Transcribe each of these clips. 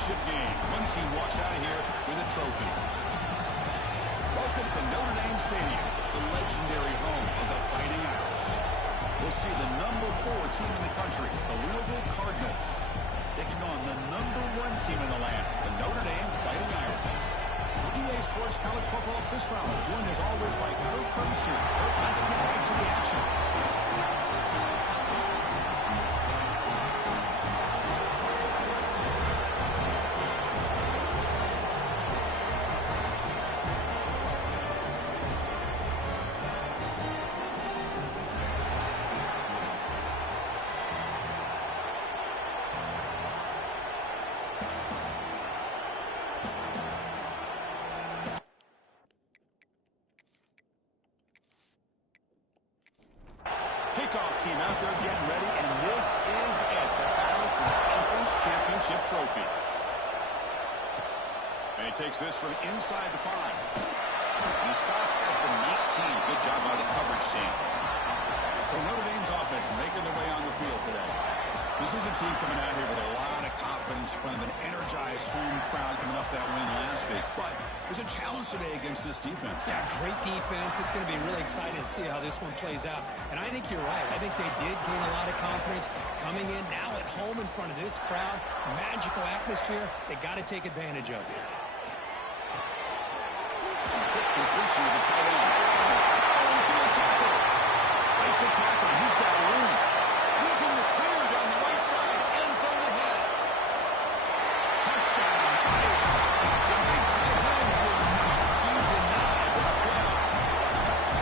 championship game. One team walks out of here with a trophy. Welcome to Notre Dame Stadium, the legendary home of the Fighting Irish. We'll see the #4 team in the country, the Louisville Cardinals, taking on the #1 team in the land, the Notre Dame Fighting Irish. For EA Sports College Football, Chris Fowler, joined as always by Kirk Herbstreit. Kirk, let's get right to the action. Kickoff team out there getting ready, and this is it, the battle for the conference championship trophy. And he takes this from inside the 5. He stopped at the 19. Good job by the coverage team. So Notre Dame's offense making their way on the field today. This is a team coming out here with a lot of confidence in front of an energized home crowd coming off that win last week. But there's a challenge today against this defense. Yeah, great defense. It's going to be really exciting to see how this one plays out. And I think you're right. I think they did gain a lot of confidence coming in now at home in front of this crowd. Magical atmosphere. They got to take advantage of it. Quick completion with the tight end. Going through a tackle. Makes a tackle. He's got room. He's in the clear down the right side. End zone ahead. Touchdown, Irish. The big tight end will not be denied with a block.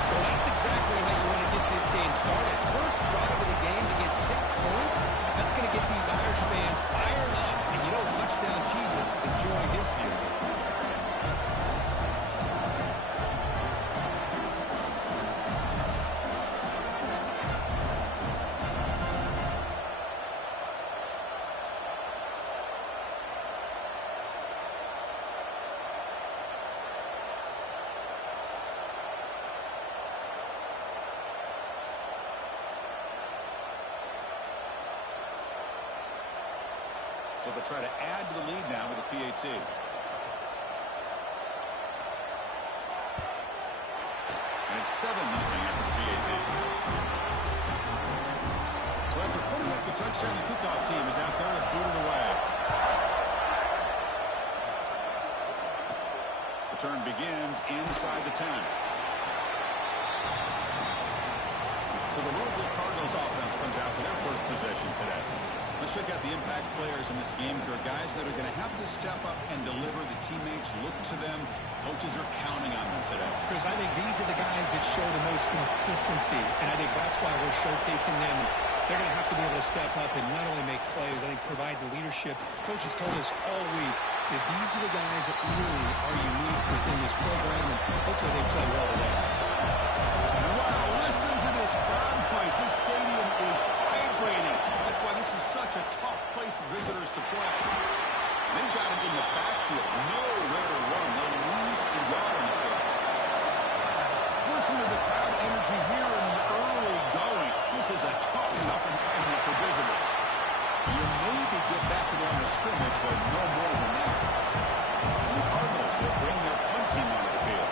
Well, that's exactly how you want to get this game started. First drive of the game to get 6 points. That's going to get these Irish fans fired up. And you know, touchdown Jesus is enjoying his view. So they'll try to add to the lead now with a PAT. And it's 7-0 after the PAT. So after putting up the touchdown, the kickoff team is out there to boot it away. Return begins inside the 10. So the Louisville Cardinals offense comes out for their first possession today. Let's check out the impact players in this game. There are guys that are going to have to step up and deliver. The teammates look to them. Coaches are counting on them today. Because I think these are the guys that show the most consistency, and I think that's why we're showcasing them. They're going to have to be able to step up and not only make plays, I think provide the leadership. Coaches told us all week that these are the guys that really are unique within this program, and hopefully they play well today. Wow, listen to this crowd noise. This stadium is vibrating. That's why this is such a tough place for visitors to play. They've got it in the backfield. Nowhere to run. They'll lose the yard on the play. Listen to the crowd energy here in the early going. This is a tough environment for visitors. You maybe get back to the line of scrimmage, but no more than that. And the Cardinals will bring their punt team onto the field.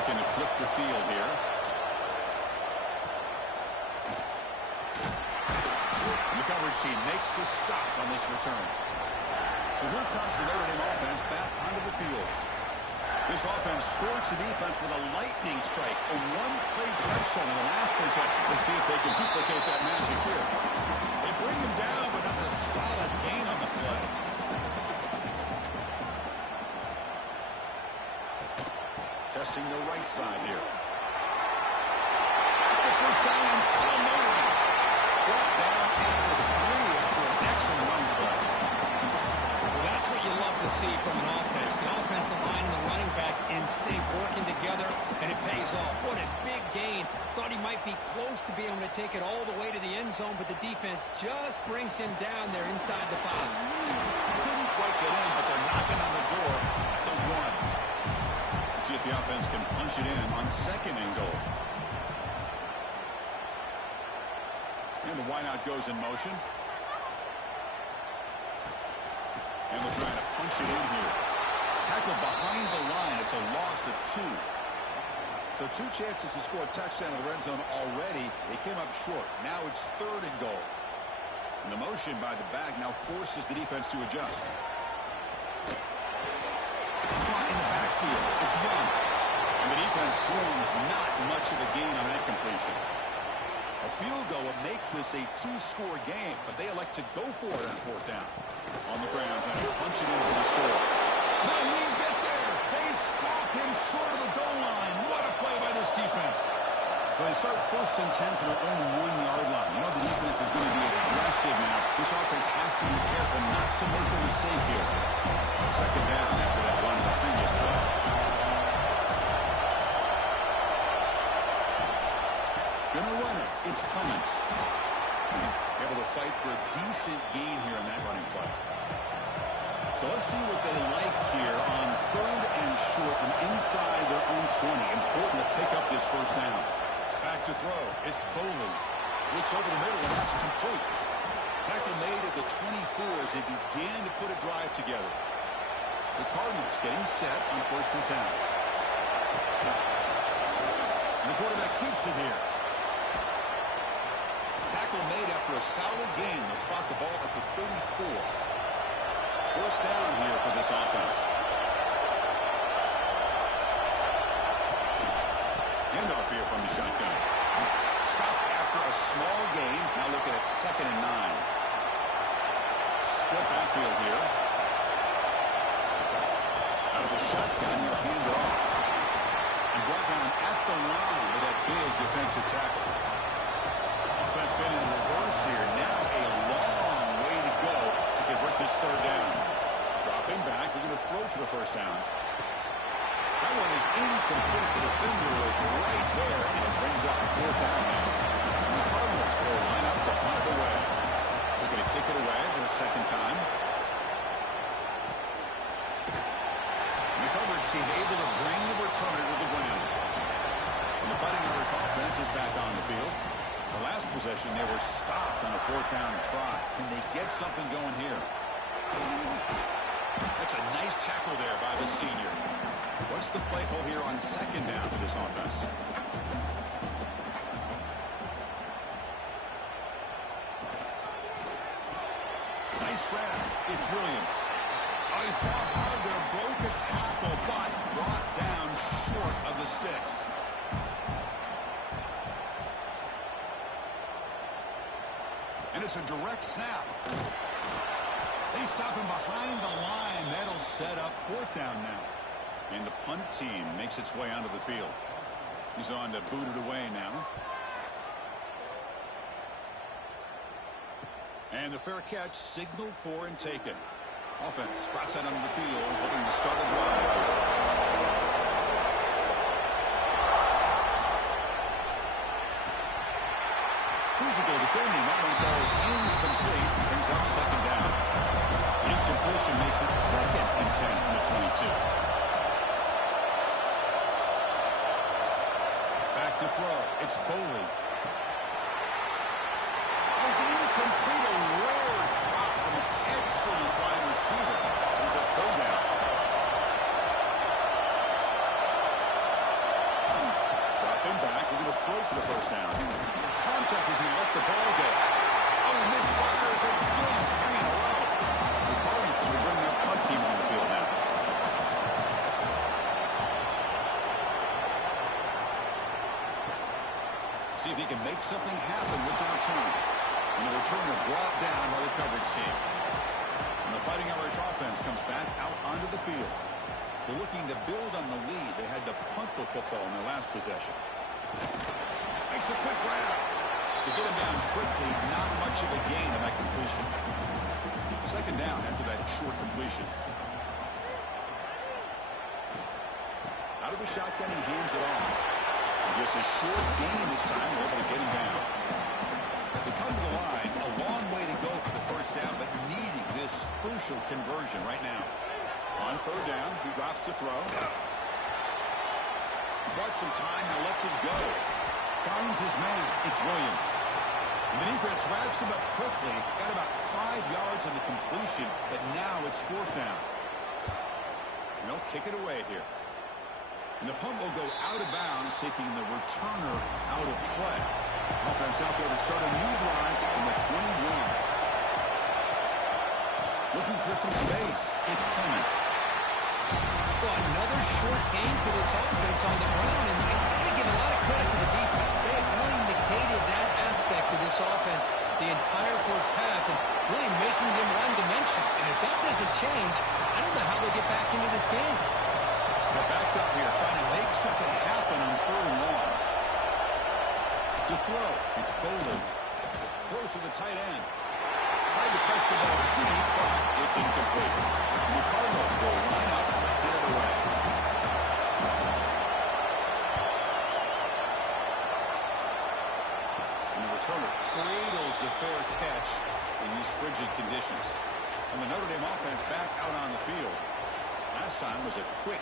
Looking to flip the field here. The coverage team makes the stop on this return. So here comes the Notre Dame offense back onto the field. This offense scorched the defense with a lightning strike, a one-play touchdown in the last possession. Let's see if they can duplicate that magic here. They bring him down, but that's a solid gain on the play. Testing the right side here. The first down and still moving. Brought down at the 3 after an excellent run play. Well, that's what you love to see from an offense. The offensive line and the running back in sync, working together, and it pays off. What a big gain. Thought he might be close to being able to take it all the way to the end zone, but the defense just brings him down there inside the 5. Couldn't quite get in, but they're knocking on the door at the 1. Let's see if the offense can punch it in on 2nd and goal. And the wideout goes in motion. And they're trying to punch it in here. Tackle behind the line. It's a loss of 2. So 2 chances to score a touchdown in the red zone already. They came up short. Now it's 3rd and goal. And the motion by the back now forces the defense to adjust. Caught in the backfield. It's Young. And the defense swarms. Not much of a gain on that completion. A field goal would make this a 2-score game, but they elect to go for it on 4th down. On the ground, trying to punch it in for the score. No, he didn't get there. They stop him short of the goal line. What a play by this defense. So they start 1st and 10 from their own 1-yard line. You know the defense is going to be aggressive now. This offense has to be careful not to make a mistake here. 2nd down after that run in the previous play. Gonna run it. It's Clemens. Able to fight for a decent gain here in that running play. So let's see what they like here on 3rd and short from inside their own 20. Important to pick up this 1st down. Back to throw. It's Boley. Looks over the middle and that's complete. Tackle made at the 24 as they begin to put a drive together. The Cardinals getting set on 1st and 10. And the quarterback keeps it here. Tackle made after a solid gain. They'll spot the ball at the 34. 1st down here for this offense. Handoff here from the shotgun. Stop after a small gain. Now looking at 2nd and 9. Split backfield here. Out of the shotgun, you'll hand it off. And brought down at the line with that big defensive tackle. Offense been in reverse here. Now a long way to go to convert this 3rd down. Dropping back. They're going to throw for the 1st down. That one is incomplete. The defender was right there, and it brings up a 4th down now. And the Cardinals will line up to punt it away. They're going to kick it away for the 2nd time. And the coverage team able to bring the returner to the ground. And the Fighting Irish offense is back on the field. The last possession, they were stopped on a 4th down try. Can they get something going here? That's a nice tackle there by the senior. What's the play call here on 2nd down for this offense? Nice grab. It's Williams. Oh, he fought hard there, broke a tackle, but brought down short of the sticks. And it's a direct snap. They stop him behind the line. That'll set up 4th down now. And the punt team makes its way onto the field. He's on to boot it away now. And the fair catch signaled for and taken. Offense trots out onto the field, hoping to start a drive. Physical defending. That one falls incomplete. Brings up 2nd down. Incompletion makes it 2nd and 10 from the 22. Back to throw. It's Boley. It's incomplete. A rare drop from an excellent wide receiver. Brings up 3rd down. Dropping back. We're going to throw for the 1st down. Contact as he let the ball go. Oh, he misfires again. 3 in a row. The Cardinals will bring their punt team on the field now. See if he can make something happen with the return. And the returner brought down by the coverage team. And the Fighting Irish offense comes back out onto the field. They're looking to build on the lead. They had to punt the football in their last possession. Makes a quick grab. To get him down quickly, not much of a gain on that completion. 2nd down after that short completion. Out of the shotgun, he hands it off. And just a short gain this time, they're able to get him down. They come to the line, a long way to go for the 1st down, but needing this crucial conversion right now. On 3rd down, he drops to throw. He bought some time, now lets him go. Finds his man. It's Williams. The defense wraps him up quickly. Got about 5 yards on the completion, but now it's 4th down. And they'll kick it away here. And the punt will go out of bounds, taking the returner out of play. Offense out there to start a new drive from the 21. Looking for some space. It's Clements. Well, another short game for this offense on the ground, and I got to give a lot of credit to the defense. They have really negated that aspect of this offense the entire first half and really making them one-dimensional. And if that doesn't change, I don't know how they get back into this game. They're backed up here, trying to make something happen on 3rd and long. To throw, it's Bowling. Close to the tight end. Tried to press the ball deep, but it's incomplete. And the Cardinals will line up to hit it away. And the returner cradles the fair catch in these frigid conditions. And the Notre Dame offense back out on the field. Last time was a quick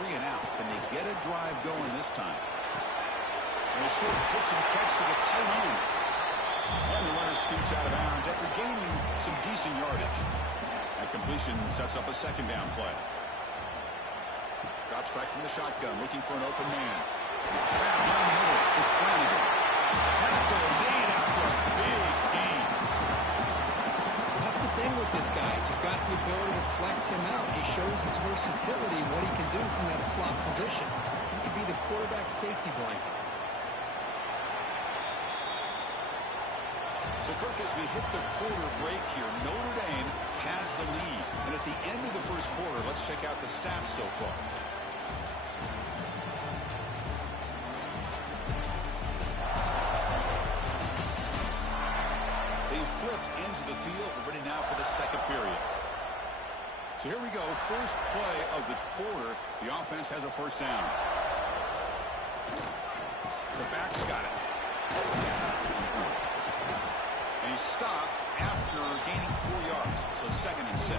3 and out. Can they get a drive going this time? And a short pitch and catch to the tight end. And the runner scoots out of bounds after gaining some decent yardage. That completion sets up a 2nd down play. Drops back from the shotgun, looking for an open man. Down the middle, it's Flanagan. Tackle made after a big gain. That's the thing with this guy. You've got the ability to flex him out. He shows his versatility, what he can do from that slot position. He could be the quarterback safety blanket. So, Kirk, as we hit the quarter break here, Notre Dame has the lead. And at the end of the first quarter, let's check out the stats so far. They flipped into the field. We're ready now for the 2nd period. So here we go. First play of the quarter. The offense has a 1st down. The back's got it. And he stopped after gaining 4 yards. So 2nd and 6.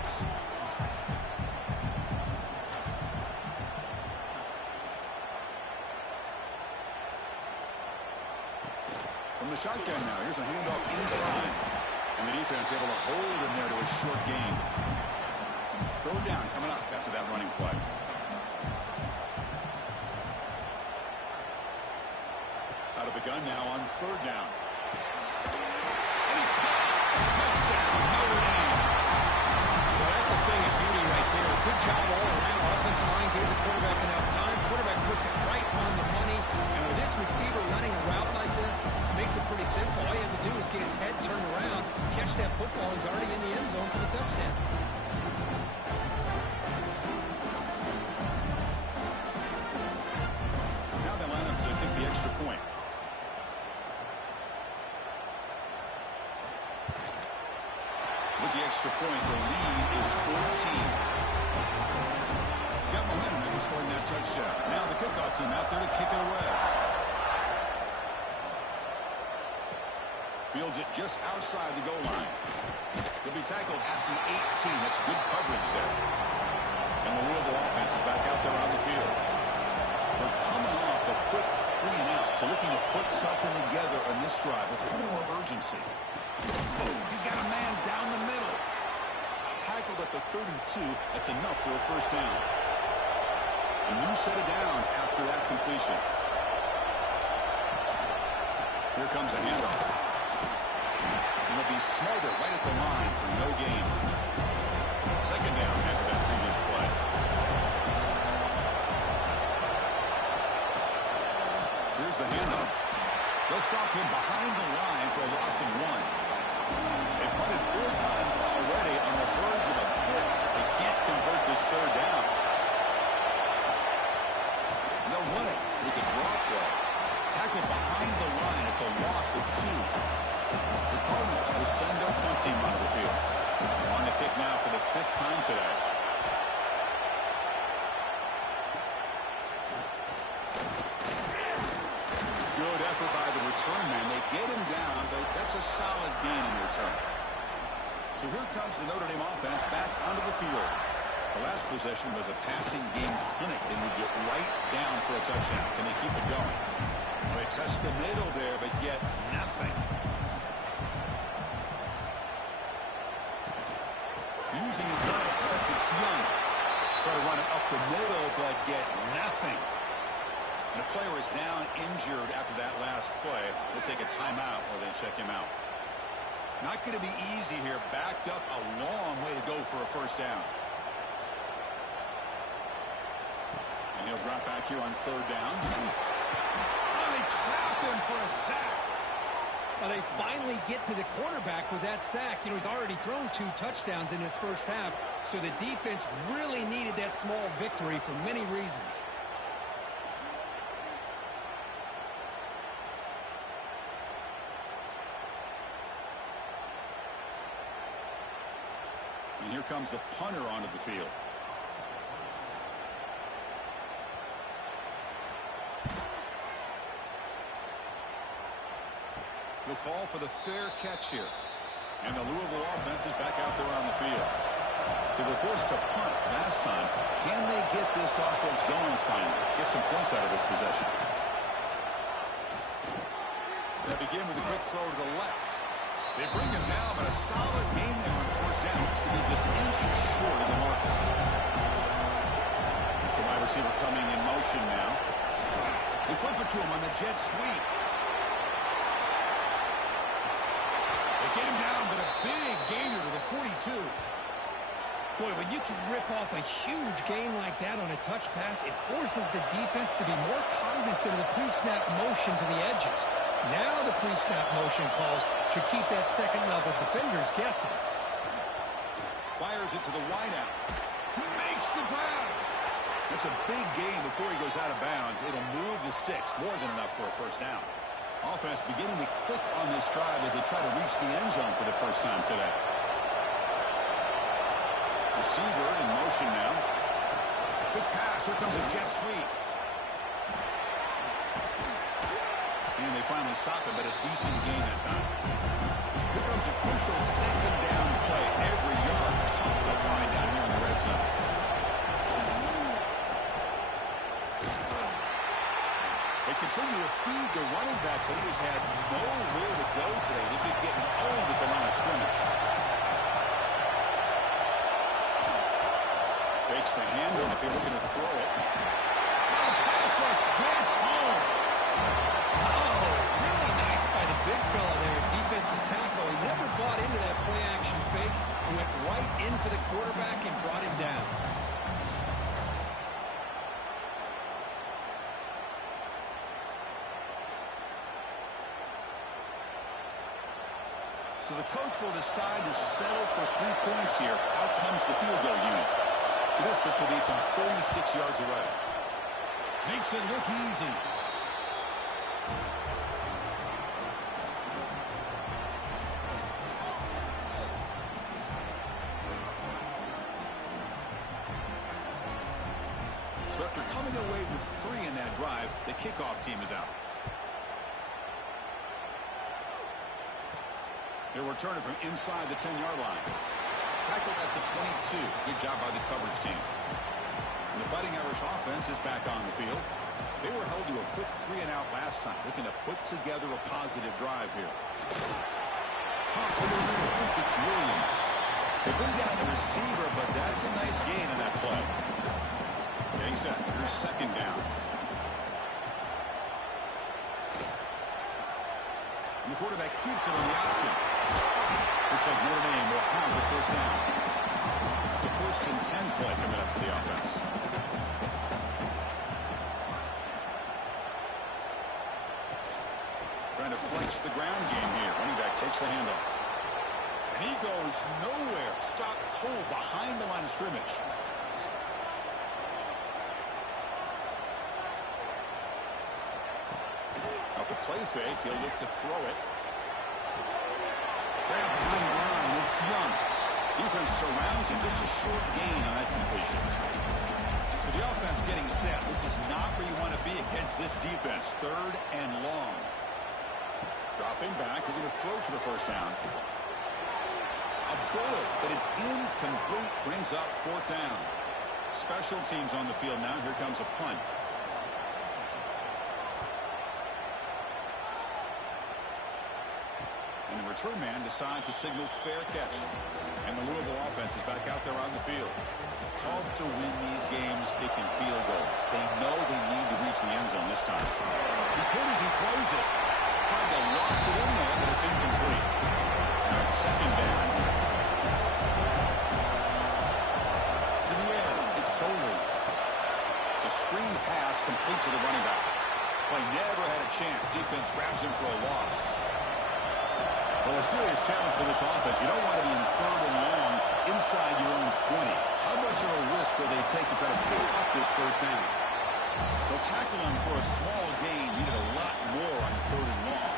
From the shotgun now, here's a handoff inside. And the defense able to hold him there to a short gain. 3rd down coming up after that running play. Out of the gun now on 3rd down. And it's caught. Touchdown, Notre Dame. Well, that's a thing of beauty right there. Good job all around. Offensive line gave the quarterback enough time. Quarterback puts it right on the money. And with this receiver running a route like this, it makes it pretty simple. All you have to do is get his head turned around, catch that football. He's already in the end zone for the touchdown. Now they line up to kick the extra point. With the extra point, the lead is 14. Got momentum after scoring that touchdown. Now the kickoff team out there to kick it away. Fields it just outside the goal line. He'll be tackled at the 18. That's good coverage there. And the Louisville offense is back out there on the field. We're coming off a quick 3 and out, so looking to put something together on this drive with a little more urgency. Oh, he's got a man down the middle. Tackled at the 32. That's enough for a 1st down. A new set of downs after that completion. Here comes a handoff. And he'll be smothered right at the line for no gain. 2nd down after that previous play. Here's the handoff. They'll stop him behind the line for a loss of 1. They've punted 4 times already on the verge of a hit. They can't convert this 3rd down. They'll run it with a draw play. Tackled behind the line. It's a loss of 2. The Cardinals will send their punt team onto the field. On the kick now for the 5th time today. Good effort by the return man. They get him down, but that's a solid gain in return. So here comes the Notre Dame offense back onto the field. The last possession was a passing game clinic. They would get right down for a touchdown. Can they keep it going? Well, they test the middle there, but get nothing. the middle, but get nothing. And the player is down injured after that last play. They'll take a timeout while they check him out. Not going to be easy here. Backed up a long way to go for a first down. And he'll drop back here on third down. Oh, they trap him for a sack. Well, they finally get to the quarterback with that sack. You know, he's already thrown 2 touchdowns in his first half, so the defense really needed that small victory for many reasons. And here comes the punter onto the field. We'll call for the fair catch here. And the Louisville offense is back out there on the field. They were forced to punt last time. Can they get this offense going finally? Get some points out of this possession. They begin with a quick throw to the left. They bring him down, but a solid gain there on first down. Looks to be just inches short of the mark. It's the wide receiver coming in motion now. They flip it to him on the jet sweep. Get him down, but a big gainer to the 42. Boy, when you can rip off a huge gain like that on a touch pass, it forces the defense to be more cognizant of the pre-snap motion to the edges. Now the pre-snap motion calls should keep that second-level defenders guessing. Fires it to the wideout. He makes the grab. That's a big gain before he goes out of bounds. It'll move the sticks, more than enough for a first down. Offense beginning to click on this drive as they try to reach the end zone for the first time today. Receiver in motion now. Quick pass. Here comes a jet sweep. And they finally stop it, but a decent gain that time. Here comes a crucial second down play. Every yard tough to find down here in the red zone. They continue to feed the running back, but he has had nowhere to go today. They've been getting owned at the line of scrimmage. Fakes the handoff. They're looking to throw it. Oh, pass rush gets home. Oh, really nice by the big fella there, defensive tackle. He never bought into that play-action fake. Went right in for the quarterback and brought him down. So the coach will decide to settle for 3 points here. Out comes the field goal unit. This will be from 36 yards away. Makes it look easy. So after coming away with 3 in that drive, the kickoff team is out. They'll return it from inside the 10-yard line. Tackled at the 22. Good job by the coverage team. And the Fighting Irish offense is back on the field. They were held to a quick 3-and-out last time, looking to put together a positive drive here. It's Williams. They bring down the receiver, but that's a nice gain in that play. Getting set. Here's second down. And the quarterback keeps it on the option. Looks like Notre Dame will have the first down. The 1st and 10 play coming up for the offense. Trying to flex the ground game here. Running back takes the handoff. And he goes nowhere. Stopped cold behind the line of scrimmage. Off the play fake, he'll look to throw it. Grab behind the line, it's Young. Defense surrounds him, just a short gain on that completion. So the offense getting set. This is not where you want to be against this defense. 3rd and long. Dropping back, they're going to throw for the first down. A bullet, but it's incomplete, brings up 4th down. Special teams on the field now. Here comes a punt. And And the return man decides to signal fair catch. And the Louisville offense is back out there on the field. Tough to win these games kicking field goals. They know they need to reach the end zone this time. He's good as he throws it. Tried to loft it in there, but it's incomplete. Now it's second down. To the air, it's Bowley. It's a screen pass complete to the running back. Play never had a chance. Defense grabs him for a loss. Well, a serious challenge for this offense. You don't want to be in third and long inside your own 20. How much of a risk will they take to try to pick up this first down? They'll tackle him for a small gain. Needed a lot more on third and long.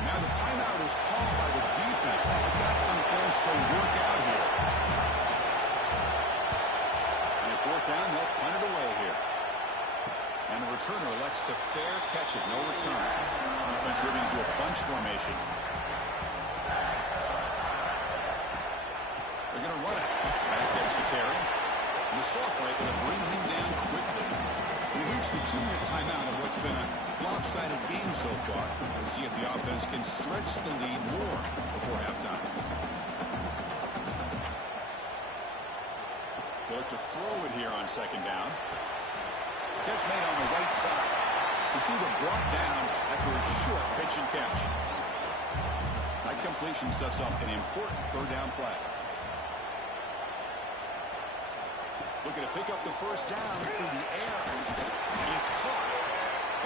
And now the timeout is called by the defense. They've got some things to work out here. And at fourth down, they'll punt it away here. And the returner elects to fair catch it. No return. Offense moving into a bunch formation. They're going to run it. Back gets the carry. And the Salt Lake going to bring him down quickly. We reached the 2-minute timeout of what's been a lopsided game so far. Let's see if the offense can stretch the lead more before halftime. They look to throw it here on second down. Catch made on the right side. Receiver brought down after a short pitch and catch. That completion sets up an important third down play. Looking to pick up the first down through the air. And it's caught.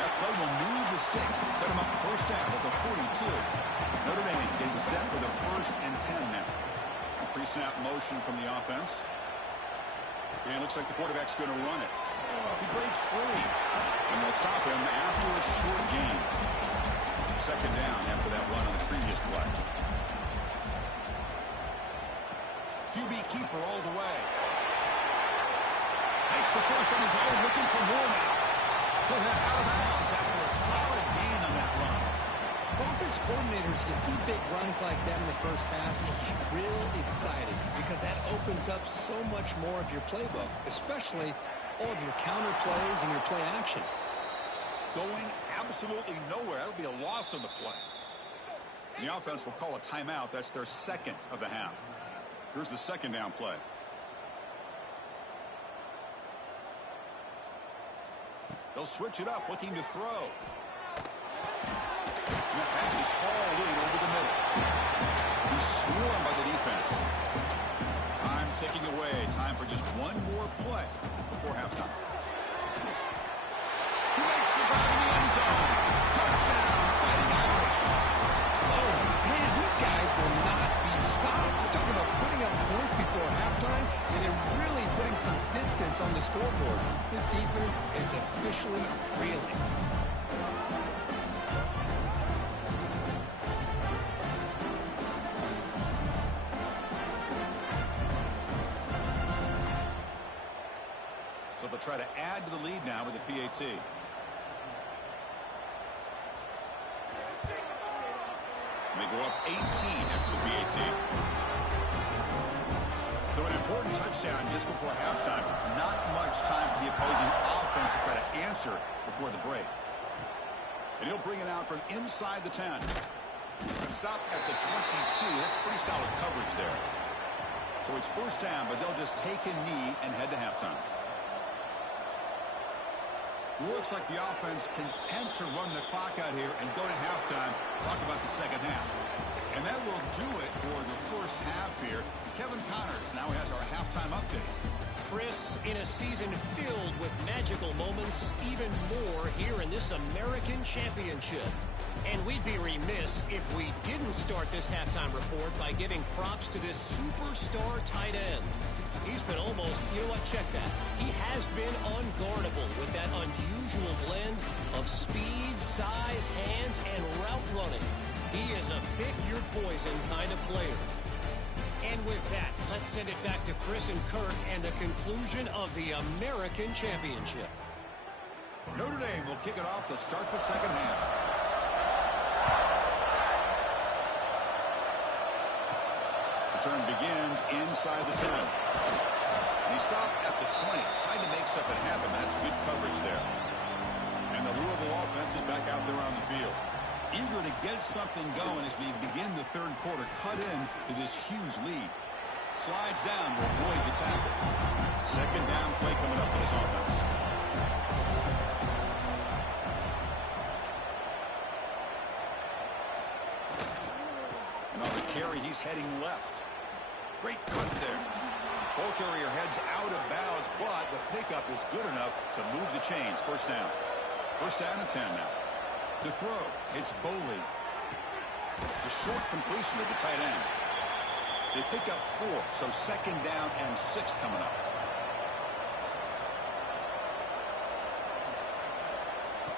That play will move the sticks and set him up first down at the 42. Notre Dame getting set for the 1st and 10 now. A pre-snap motion from the offense. And it looks like the quarterback's going to run it. He breaks free. And they'll stop him after a short gain. Second down after that run on the previous play. QB keeper all the way. Makes the first on his own, looking for more now. He'll head out of bounds after a solid gain on that run. For offense coordinators, you see big runs like that in the first half, you get real excited because that opens up so much more of your playbook, especially all of your counter plays and your play action. Going absolutely nowhere. That would be a loss on the play. The offense will call a timeout. That's their second of the half. Here's the second down play. They'll switch it up, looking to throw. And that pass is hauled in over the middle. He's swarmed by the defense. Time ticking away. Time for just one more play before halftime. He makes the grab in the end zone. Touchdown, Fighting Irish. Oh, man, these guys will not be stopped. We're talking about putting up points before halftime, and they're really putting some distance on the scoreboard. This defense is officially reeling. So they'll try to add to the lead now with the PAT. And they go up 18 after the PAT. So an important touchdown just before halftime. Not much time for the opposing offense to try to answer before the break. And he'll bring it out from inside the 10. Stop at the 22. That's pretty solid coverage there. So it's first down, but they'll just take a knee and head to halftime. Looks like the offense content to run the clock out here and go to halftime. Talk about the second half. And that will do it for the first half here. Kevin Connors now has our halftime update. Chris, in a season filled with magical moments, even more here in this American Championship. And we'd be remiss if we didn't start this halftime report by giving props to this superstar tight end. He's been almost, you know what, check that. He has been unguardable with that unusual blend of speed, size, hands, and route running. He is a pick-your-poison kind of player. And with that, let's send it back to Chris and Kurt and the conclusion of the American Championship. Notre Dame will kick it off to start the second half. The turn begins inside the 10. And he stopped at the 20, trying to make something happen. That's good coverage there. And the Louisville offense is back out there on the field. eager to get something going as we begin the third quarter. Cut in to this huge lead. Slides down to avoid the tackle. Second down play coming up for this offense. And on the carry, he's heading left. Great cut there. Ball carrier heads out of bounds, but the pickup is good enough to move the chains. First down. First down and 10 now. To throw, it's Boley. It's a short completion to the tight end. They pick up 4, so second down and 6 coming up.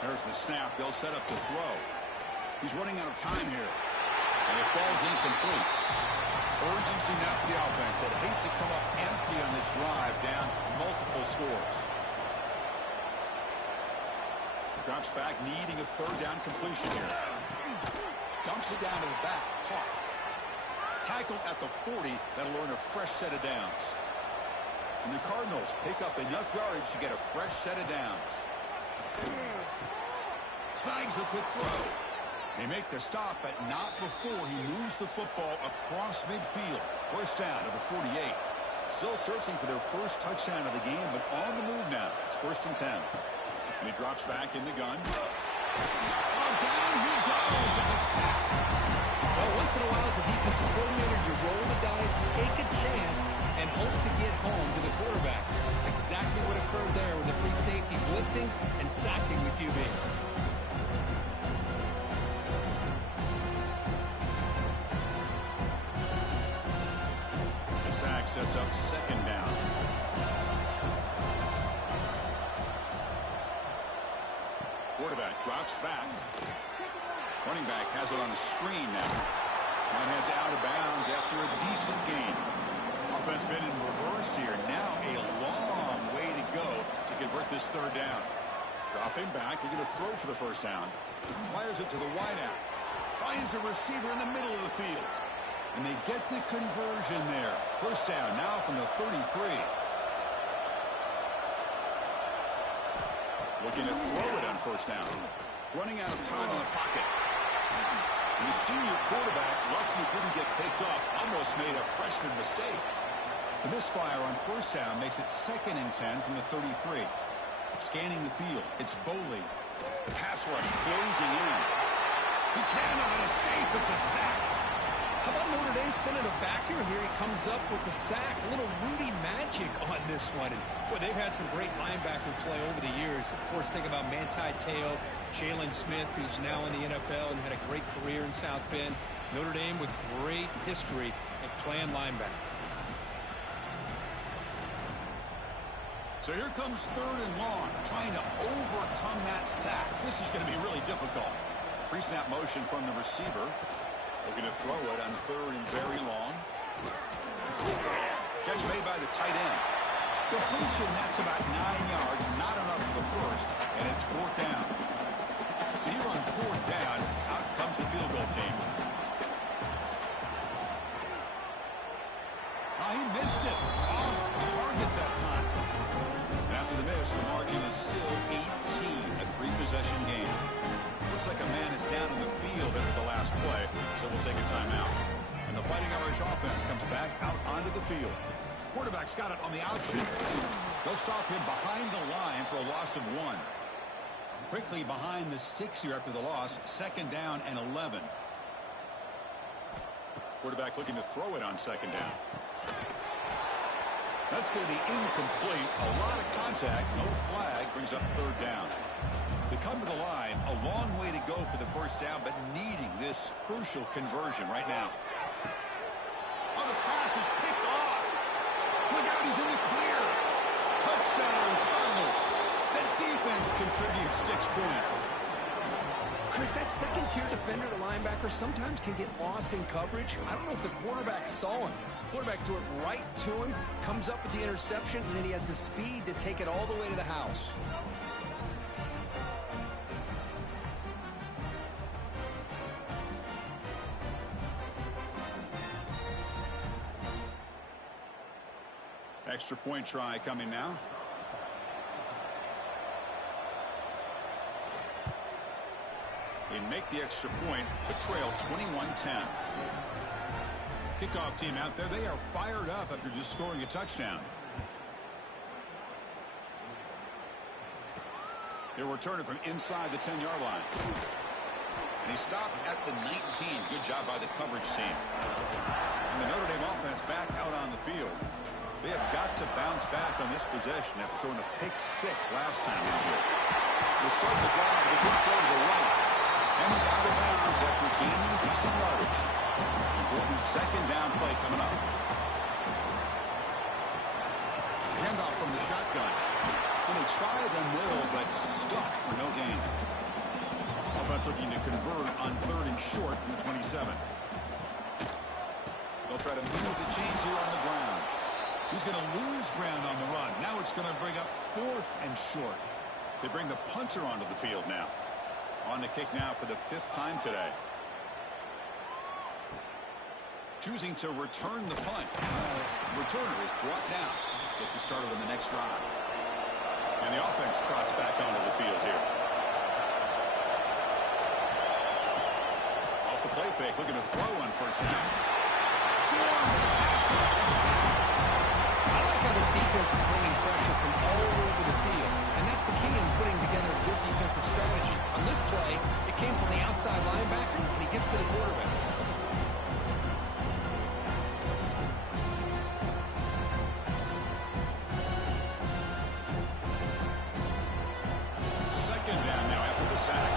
There's the snap. They'll set up the throw. He's running out of time here. And it falls incomplete. Urgency now for the offense that hate to come up empty on this drive, down multiple scores. Drops back, needing a third down completion here. Dumps it down to the back. Caught. Tackled at the 40. That'll earn a fresh set of downs. And the Cardinals pick up enough yardage to get a fresh set of downs. Snags the quick throw. They make the stop, but not before he moves the football across midfield. First down to the 48. Still searching for their first touchdown of the game, but on the move now. It's first and 10. And he drops back in the gun. Oh, down he goes. It's a sack. Well, once in a while as a defensive coordinator, you roll the dice, take a chance, and hope to get home to the quarterback. It's exactly what occurred there with the free safety blitzing and sacking the QB. The sack sets up second down. Quarterback drops back. Running back has it on the screen now. And heads out of bounds after a decent gain. Offense been in reverse here. Now a long way to go to convert this third down. Dropping back, looking to throw for the first down. Fires it to the wideout. Finds a receiver in the middle of the field. And they get the conversion there. First down now from the 33. Looking to throw it on first down. Running out of time in the pocket. And the senior quarterback, lucky it didn't get picked off, almost made a freshman mistake. The misfire on first down makes it second and 10 from the 33. Scanning the field, it's Boley. Pass rush closing in. He cannot escape. It's a sack. How about Notre Dame sending a backer here? He comes up with the sack. A little Rudy magic on this one. And boy, they've had some great linebacker play over the years. Of course, think about Manti Te'o, Jalen Smith, who's now in the NFL and had a great career in South Bend. Notre Dame with great history at playing linebacker. So here comes third and long, trying to overcome that sack. This is going to be really difficult. Pre-snap motion from the receiver. Looking to throw it on third and very long. Catch made by the tight end. Completion, that's about 9 yards. Not enough for the first, and it's fourth down. So here on fourth down, out comes the field goal team. He missed it. Off target that time. After the miss, the margin is still 18, a 3-possession game. Looks like a man is down in the field after the last play, so we'll take a timeout. And the Fighting Irish offense comes back out onto the field. Quarterback's got it on the option. They'll stop him behind the line for a loss of 1. Quickly behind the sticks here after the loss, second down and 11. Quarterback looking to throw it on second down. That's going to be incomplete. A lot of contact, no flag, brings up third down. They come to the line, a long way to go for the first down, but needing this crucial conversion right now. Oh, the pass is picked off. Look out, he's in the clear. Touchdown, Cardinals. That defense contributes 6 points. Chris, that second-tier defender, the linebacker, sometimes can get lost in coverage. I don't know if the quarterback saw him. Quarterback threw it right to him, comes up with the interception, and then he has the speed to take it all the way to the house. Extra point try coming now. They make the extra point, but trail 21-10. Kickoff team out there, they are fired up after just scoring a touchdown. He'll return it from inside the 10-yard line. And he stopped at the 19. Good job by the coverage team. And the Notre Dame offense back out on the field. They have got to bounce back on this possession after throwing a pick 6 last time out here. They start the drive with a good throw to the right. And he's out of bounds after gaining decent yardage. Important second down play coming up. Handoff from the shotgun. And they try the middle, but stuck for no gain. Offense looking to convert on 3rd and short from the 27. They'll try to move the chains here on the ground. He's going to lose ground on the run. Now it's going to bring up 4th and short. They bring the punter onto the field now. On the kick now for the 5th time today. Choosing to return the punt. Returner is brought down. Gets it started on the next drive. And the offense trots back onto the field here. Off the play fake, looking to throw on 1st down. I like how this defense is bringing pressure from all over the field. And that's the key in putting together a good defensive strategy. On this play, it came from the outside linebacker, and he gets to the quarterback. Second down now after the sack.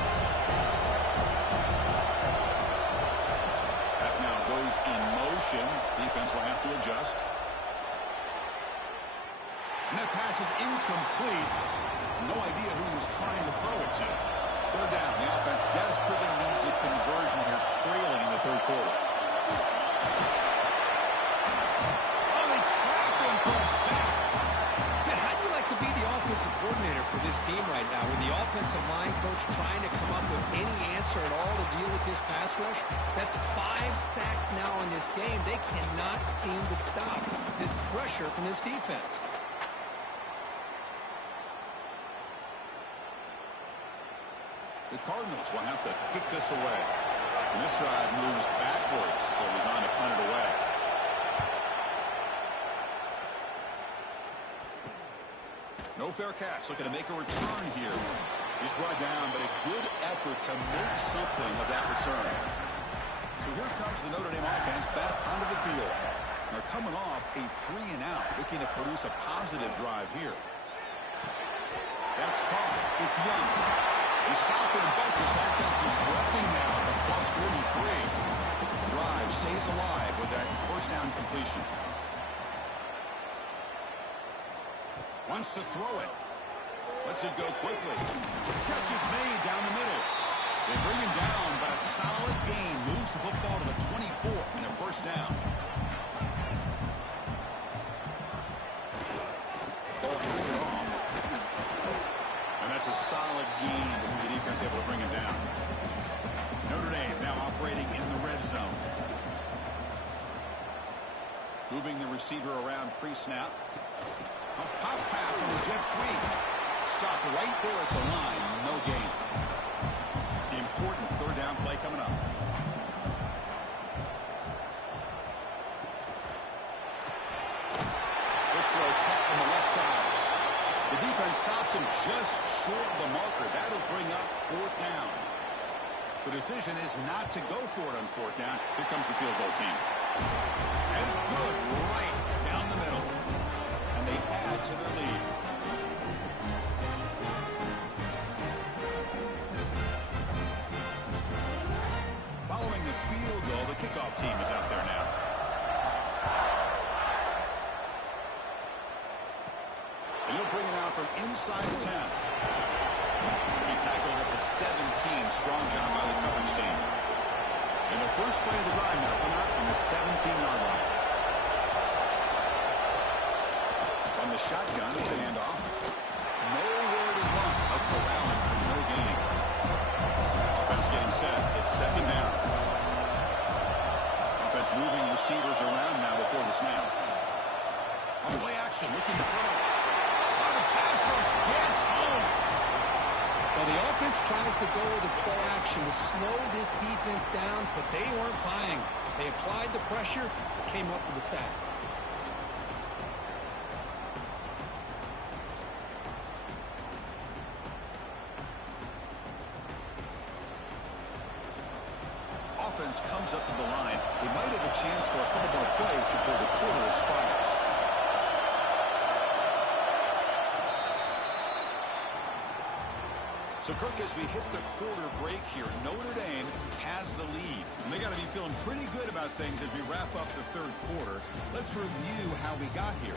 That now goes in motion. Defense will have to adjust. And that pass is incomplete. No idea who he was trying to throw it to. 3rd down. The offense desperately needs a conversion here, trailing in the 3rd quarter. Oh, they trap him for a sack. Man, how do you like to be the offensive coordinator for this team right now, with the offensive line coach trying to come up with any answer at all to deal with this pass rush? That's 5 sacks now in this game. They cannot seem to stop this pressure from this defense. The Cardinals will have to kick this away. And this drive moves backwards, so he's on to punt it away. No fair catch. Looking to make a return here. He's brought down, but a good effort to make something of that return. So here comes the Notre Dame offense back onto the field. They're coming off a 3-and-out, looking to produce a positive drive here. That's caught. It's Young. They stop him, but this offense is threatening now at the +43. Drive stays alive with that 1st down completion. Wants to throw it. Lets it go quickly. Catch is made down the middle. They bring him down, but a solid gain moves the football to the 24 and a 1st down. That's a solid gain with the defense able to bring him down. Notre Dame now operating in the red zone. Moving the receiver around pre-snap. A pop pass on the jet sweep. Stopped right there at the line. No gain. The important 3rd down play coming up. Good throw caught on the left side. The defense stops him just short of the marker. That'll bring up 4th down. The decision is not to go for it on 4th down. Here comes the field goal team. And it's good right down the middle. And they add to their lead. Following the field goal, the kickoff team is out there now. And he'll bring it out from inside the 10. He tackled at the 17. Strong job by the coverage team. And the first play of the drive now come out from the 17-yard line. From the shotgun, it's a handoff. Nowhere to run. A corralling for no gain. Offense getting set. It's 2nd down. Offense moving receivers around now before the snap. On play action, looking to throw. The pass rush gets home. Well, the offense tries to go with a play action to slow this defense down, but they weren't buying. They applied the pressure, came up with the sack. Offense comes up to the line. They might have a chance for a couple more plays before the quarter expires. So, Kirk, as we hit the quarter break here, Notre Dame has the lead. And they got to be feeling pretty good about things as we wrap up the third quarter. Let's review how we got here.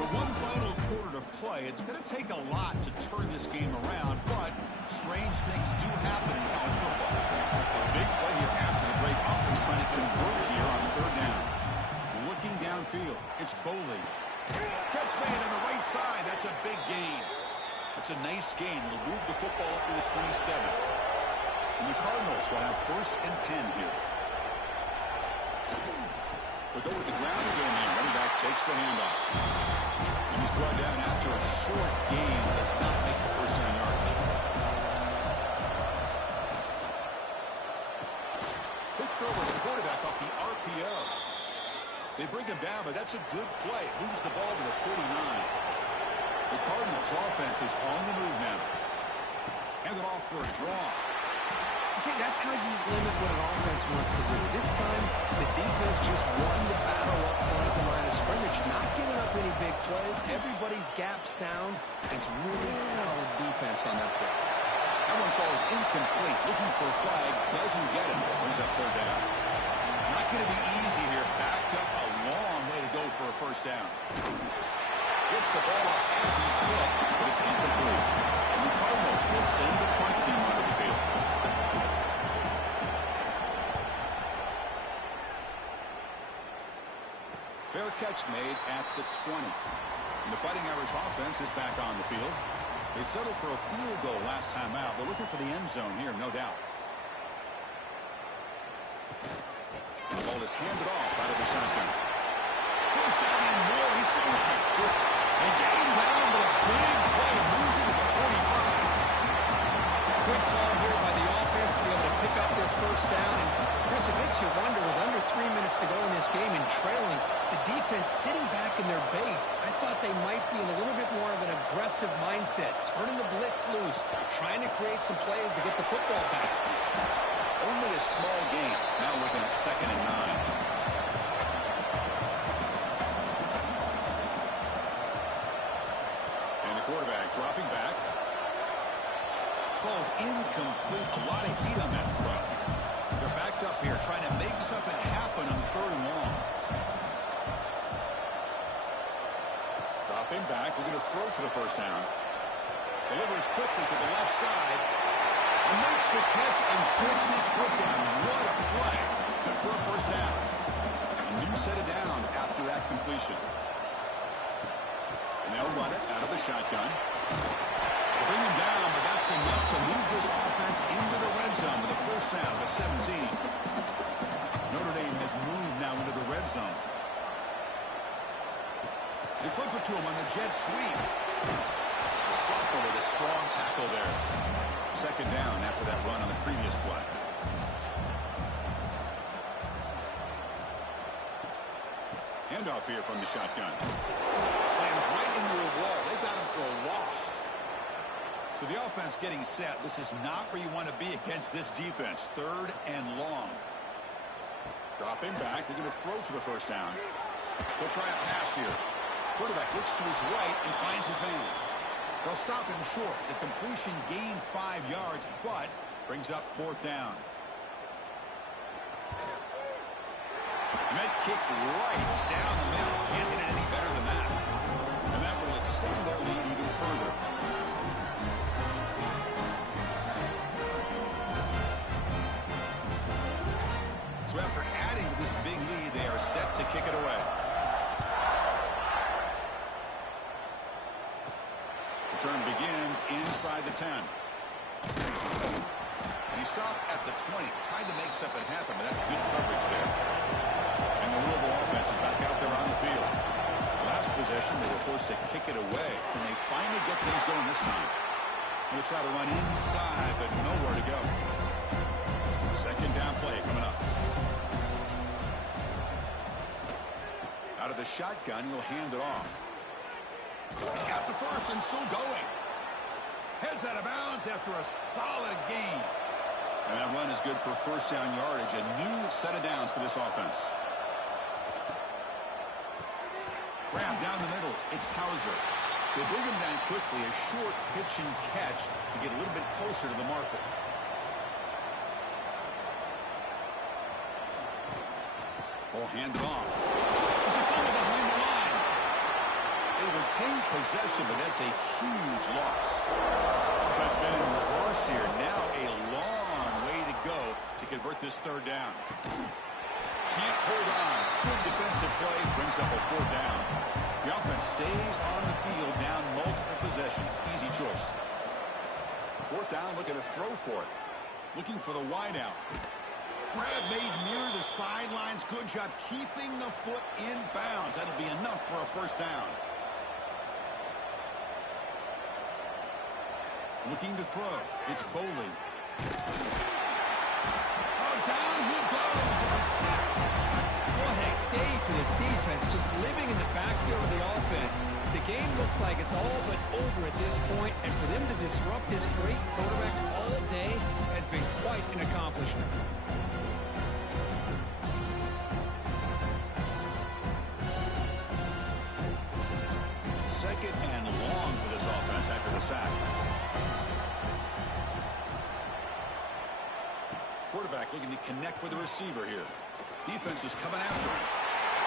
So one final quarter to play. It's going to take a lot to turn this game around, but strange things do happen in college football. A big play here after the break. Offense trying to convert here on third down. Looking downfield, it's Boley. Catch made on the right side. That's a big gain. It's a nice gain. It'll move the football up to the 27. And the Cardinals will have 1st and 10 here. They'll go with the ground again now. Running back takes the handoff. And he's brought down after a short gain. Does not make the first down yardage. Quick throw with the quarterback off the RPO. They bring him down, but that's a good play. It moves the ball to the 39. The Cardinals' offense is on the move now. Hand it off for a draw. See, that's how you limit what an offense wants to do. This time, the defense just won the battle up front at the line of scrimmage, not giving up any big plays. Everybody's gap sound. It's really solid defense on that play. That one falls incomplete. Looking for a flag. Doesn't get it. Brings up third down. Not going to be easy here. Backed up a long way to go for a first down. Gets the ball up as he's hit, but it's incomplete. And the Cardinals will send the punt team onto the field. Fair catch made at the 20. And the Fighting Irish offense is back on the field. They settled for a field goal last time out. They're looking for the end zone here, no doubt. The ball is handed off out of the shotgun. First down and more. He's still there. They get him down, but a big play moves into the 45. Quick call here by the offense to be able to pick up this first down. And Chris, it makes you wonder, with under 3 minutes to go in this game and trailing, the defense sitting back in their base, I thought they might be in a little bit more of an aggressive mindset, turning the blitz loose, trying to create some plays to get the football back. Only a small gain. Now looking at 2nd and 9. And the quarterback dropping back. Ball's incomplete. A lot of heat on that throw. They're backed up here trying to make something happen on 3rd and long. Dropping back. We're going to throw for the first down. Delivers quickly to the left side. And makes the catch and puts his foot down. What a play. And for a first down. A new set of downs after that completion. And they'll run it out of the shotgun. They bring him down, but that's enough to move this offense into the red zone with a first down of 17. Notre Dame has moved now into the red zone. They flip it to him on the jet sweep. The sophomore with a strong tackle there. 2nd down after that run on the previous play. Handoff here from the shotgun. Slams right into a wall. They got him for a loss. So the offense getting set. This is not where you want to be against this defense. 3rd and long. Dropping back. They're going to throw for the first down. They'll try a pass here. Quarterback looks to his right and finds his man. They'll stop him short. The completion gained 5 yards, but brings up 4th down. Med kick right down the middle. Can't hit it any better than that. And that will extend their lead even further. So after adding to this big lead, they are set to kick it away. Return begins inside the 10. And he stopped at the 20. Tried to make something happen, but that's good coverage there. And the Louisville offense is back out there on the field. last possession, they were forced to kick it away. Can they finally get things going this time? Going to try to run inside, but nowhere to go. Second down play coming up. Out of the shotgun, he'll hand it off. He's got the first and still going. Heads out of bounds after a solid gain. And that run is good for first down yardage. A new set of downs for this offense. Grab down the middle. It's Hauser. They bring him down quickly. A short pitch and catch to get a little bit closer to the marker. Ball handed off. It's a fumble behind the line. They retain possession, but that's a huge loss. Offense been in reverse here. Now a long way to go to convert this third down. Can't hold on. Good defensive play brings up a fourth down. The offense stays on the field down multiple possessions. Easy choice. Fourth down, looking to throw for it. Looking for the wideout. Grab made near the sidelines. Good job keeping the foot in bounds. That'll be enough for a first down. Looking to throw. It's Bowling. Oh, down he goes. It's a sack. What a day for this defense, just living in the backfield of the offense. The game looks like it's all but over at this point, and for them to disrupt this great quarterback all day has been quite an accomplishment. Second and long for this offense after the sack. Quarterback looking to connect with the receiver here. Defense is coming after him.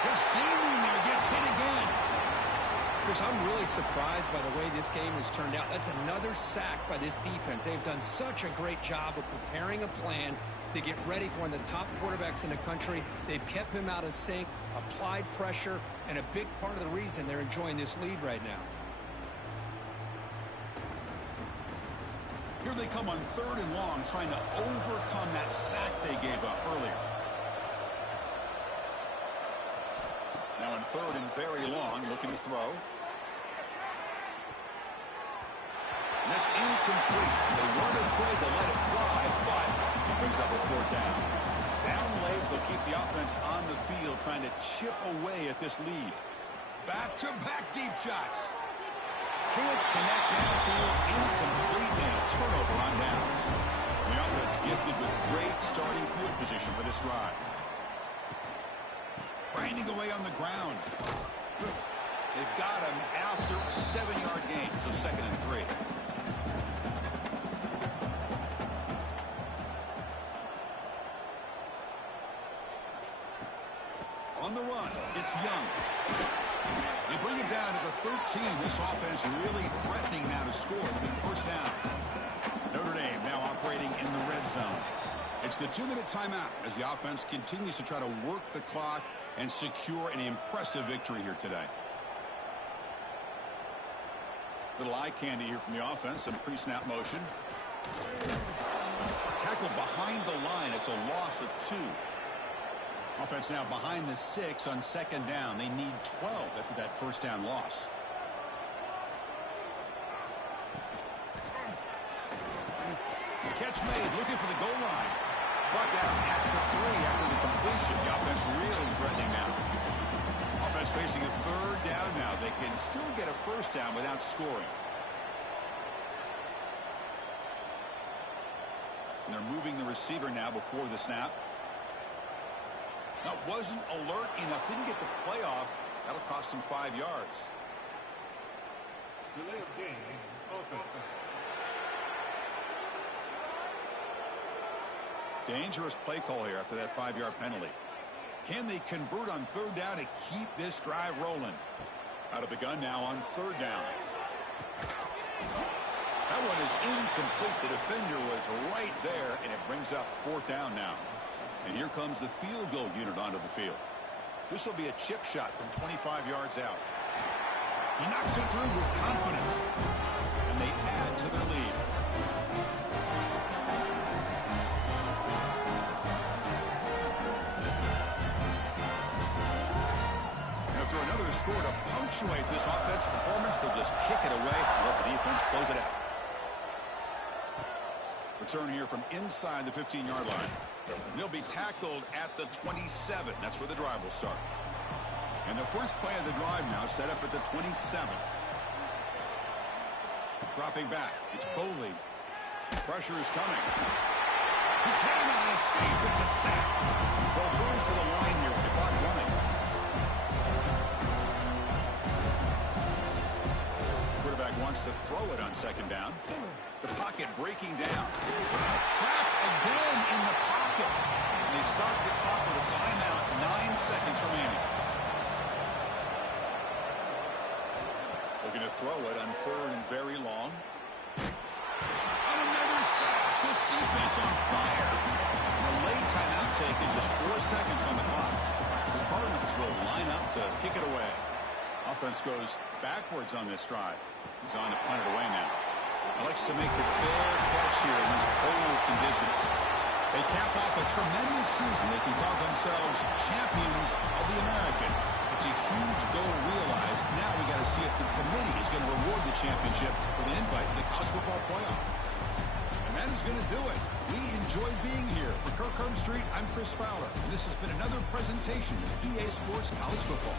Just standing there, gets hit again. Chris, I'm really surprised by the way this game has turned out. That's another sack by this defense. They've done such a great job of preparing a plan to get ready for one of the top quarterbacks in the country. They've kept him out of sync, applied pressure, and a big part of the reason they're enjoying this lead right now. Here they come on third and long, trying to overcome that sack they gave up earlier. Now on third and very long, looking to throw. And that's incomplete. They weren't afraid to let it fly, but it brings up a fourth down. Down late, they'll keep the offense on the field, trying to chip away at this lead. Back-to-back deep shots. Can't connect downfield, incomplete, and a turnover on downs. The offense gifted with great starting field position for this drive. Grinding away on the ground. They've got him after a 7-yard gain, so second and 3. On the run, it's Young. They bring it down to the 13. This offense really threatening now to score. It'll be first down. Notre Dame now operating in the red zone. It's the 2-minute timeout as the offense continues to try to work the clock and secure an impressive victory here today. Little eye candy here from the offense. Some pre-snap motion. Tackle behind the line. It's a loss of 2. Offense now behind the 6 on second down. They need 12 after that first down loss. Catch made, looking for the goal line. Brought down at the 3 after the completion. The offense really threatening now. Offense facing a third down now. They can still get a first down without scoring. And they're moving the receiver now before the snap. Now, wasn't alert enough. Didn't get the play off. That'll cost him 5 yards. Delay of game. Offense. Dangerous play call here after that 5-yard penalty. Can they convert on third down to keep this drive rolling? Out of the gun now on third down. That one is incomplete. The defender was right there, and it brings up fourth down now. And here comes the field goal unit onto the field. This will be a chip shot from 25 yards out. He knocks it through with confidence. And they add to their lead. After another score to punctuate this offensive performance. They'll just kick it away and let the defense close it out. Return here from inside the 15-yard line. And they'll be tackled at the 27. That's where the drive will start. And the first play of the drive now set up at the 27. Dropping back. It's Boley. Pressure is coming. He cannot escape. It's a sack. Well, hurry to the line here with the clock running. Quarterback wants to throw it on second down. The pocket breaking down. Trapped again in the pocket. And they start the clock with a timeout. 9 seconds remaining. Looking to throw it on third and very long. And another sack. This defense on fire. And a late timeout taken, just 4 seconds on the clock. The Cardinals will line up to kick it away. Offense goes backwards on this drive. He's on to punt it away now. Likes to make the fair catch here in these cold conditions. They cap off a tremendous season. They can call themselves champions of the American. It's a huge goal realized. Now we got to see if the committee is going to reward the championship with an invite to the college football playoff. And that is going to do it. We enjoy being here. For Kirk Street, I'm Chris Fowler. And this has been another presentation of EA Sports College Football.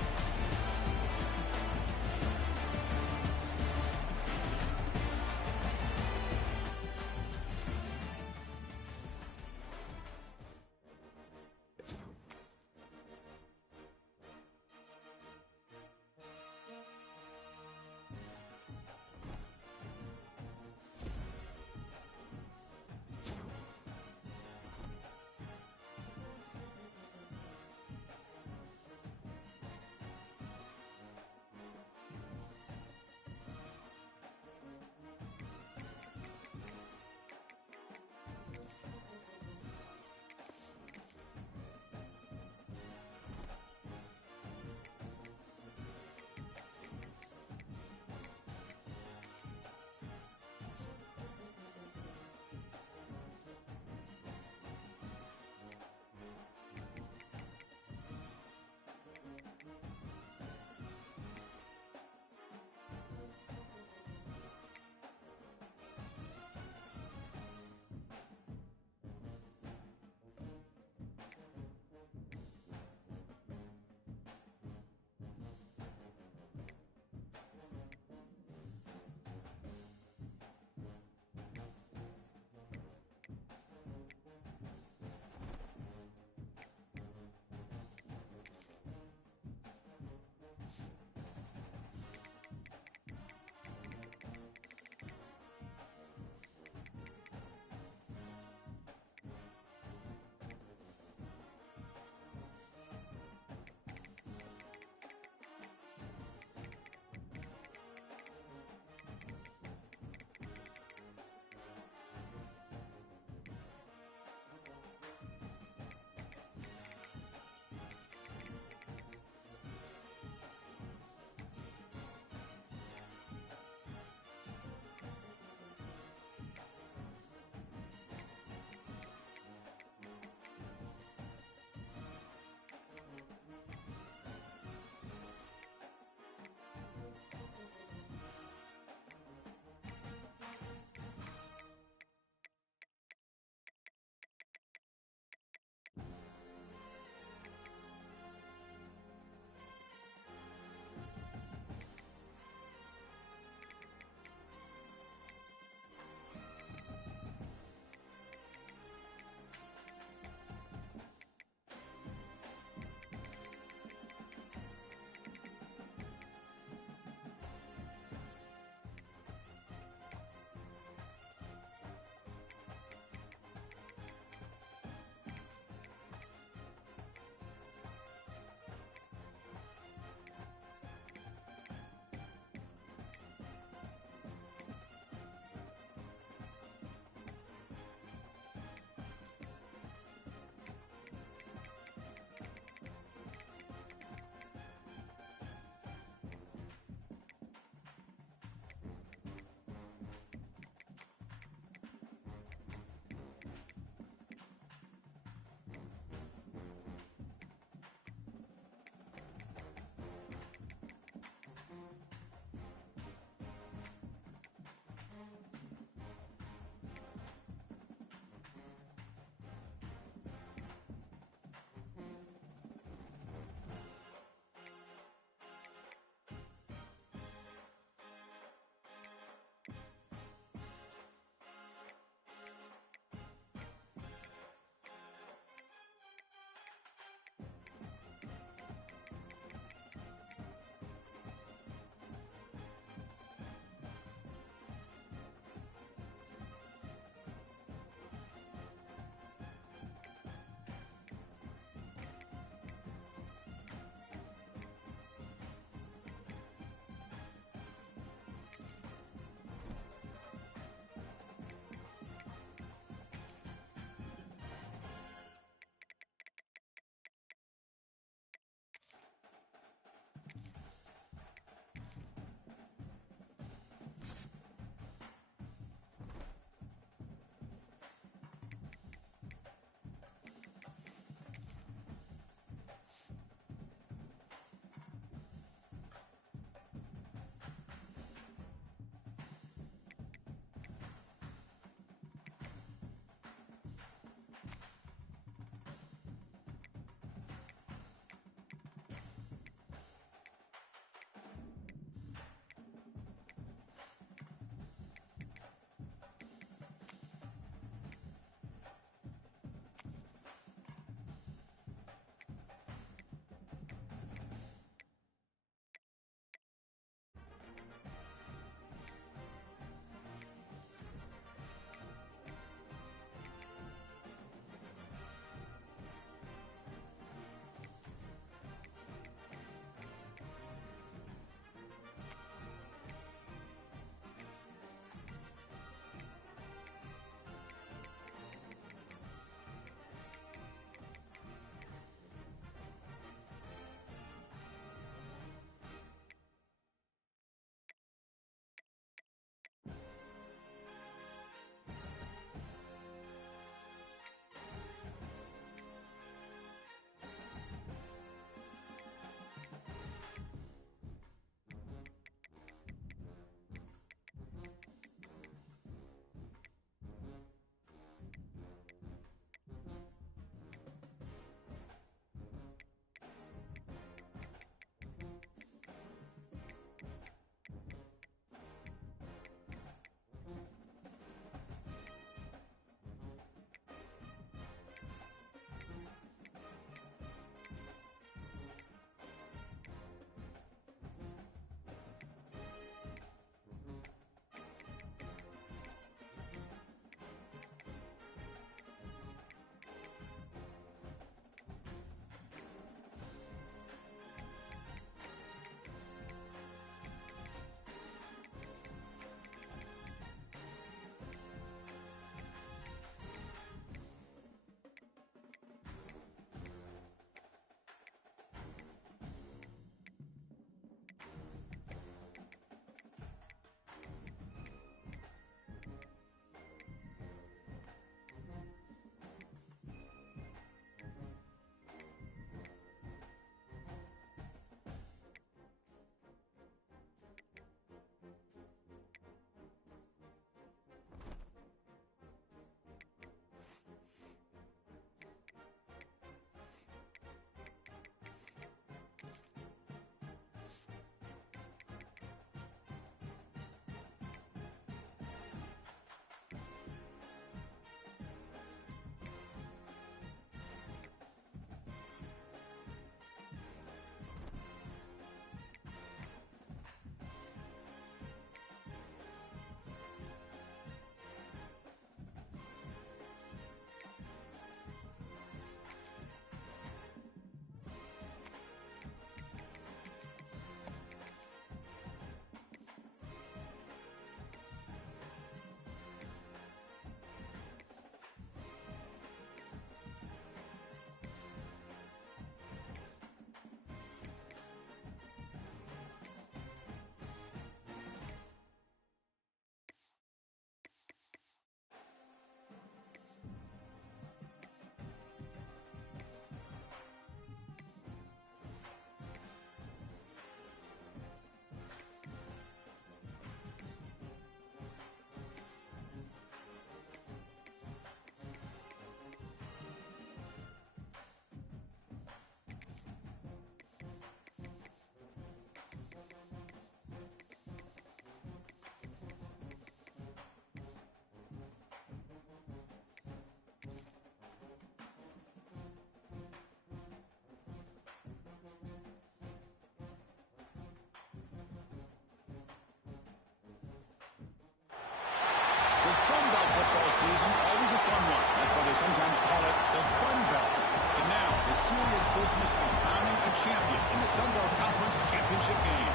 The Sun Belt football season, always a fun one. That's why they sometimes call it the Fun Belt. And now, the serious business of crowning a champion in the Sun Belt Conference Championship game.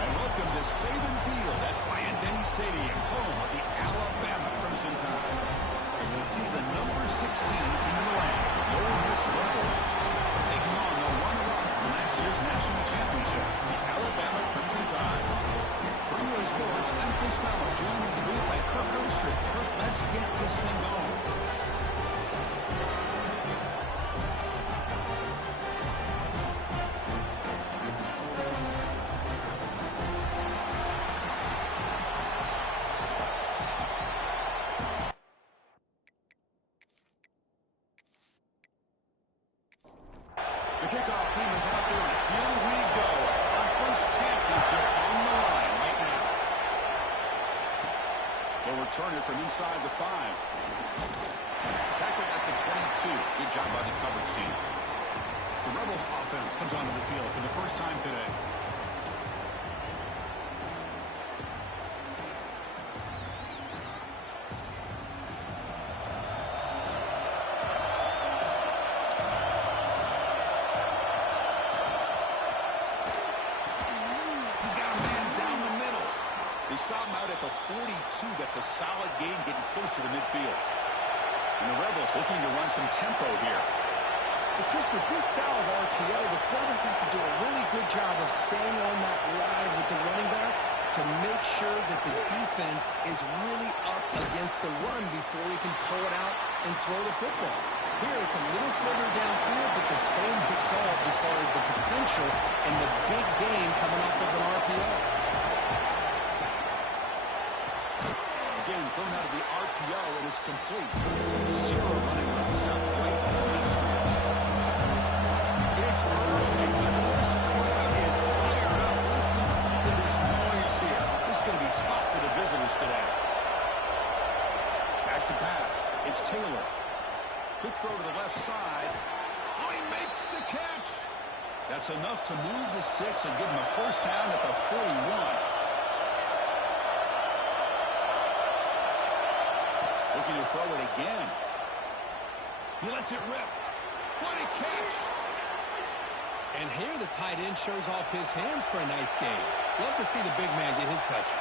And welcome to Saban Field at Bryant-Denny Stadium, home of the Alabama Crimson Tide. As we'll see the number 16 team in the land, the Ole Miss Rebels, taking on the runner-up in last year's national championship, the Alabama Crimson Tide. For UA Sports, I'm Chris Fowler, joined in the booth by Kirk Herbstreit. Kirk, let's get this thing going. The kickoff team is out there, and here we go. A conference championship on the line right now. They'll return it from inside the 5. Tackled at the 22. Good job by the coverage team. The Rebels offense comes onto the field for the first time today. They stop him out at the 42. That's a solid gain, getting closer to midfield. And the Rebels looking to run some tempo here. But Chris, with this style of RPO, the quarterback has to do a really good job of staying on that ride with the running back to make sure that the defense is really up against the run before he can pull it out and throw the football. Here, it's a little further downfield, but the same result as far as the potential and the big gain coming off of an RPO. Again, thrown out of the RPO, and it's complete. 0 running room stop right in the line of scrimmage. It's early, but this quarterback is fired up. Listen to this noise here. This is going to be tough for the visitors today. Back to pass. It's Taylor. Quick throw to the left side. Oh, he makes the catch. That's enough to move the sticks and give him a first down at the 41. Looking to throw it again. He lets it rip. What a catch. And here the tight end shows off his hands for a nice game. Love to see the big man get his touches.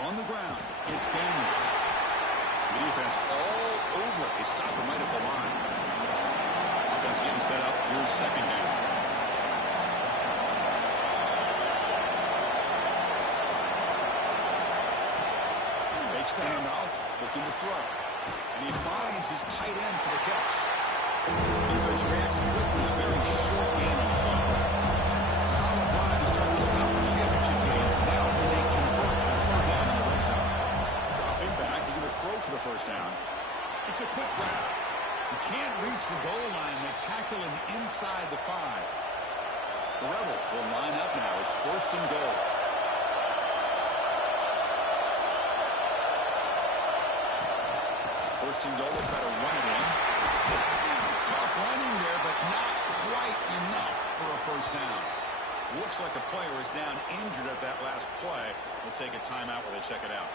On the ground, it's Daniels. The defense all over. They stop him right at the line. Offense getting set up. Here's second down. Takes the handoff, looking to throw. And he finds his tight end for the catch. Defense reacts quickly, a very short gain on the ball. Solid drive to start this conference championship game. Now can they convert on 3rd down in the red zone? Drop him back, they're going to throw for the first down. It's a quick route. He can't reach the goal line. They tackle him inside the 5. The Rebels will line up now. It's 1st and goal. First and goal, they'll try to run it in. Tough running there, but not quite enough for a first down. Looks like a player is down injured at that last play. We'll take a timeout while they check it out.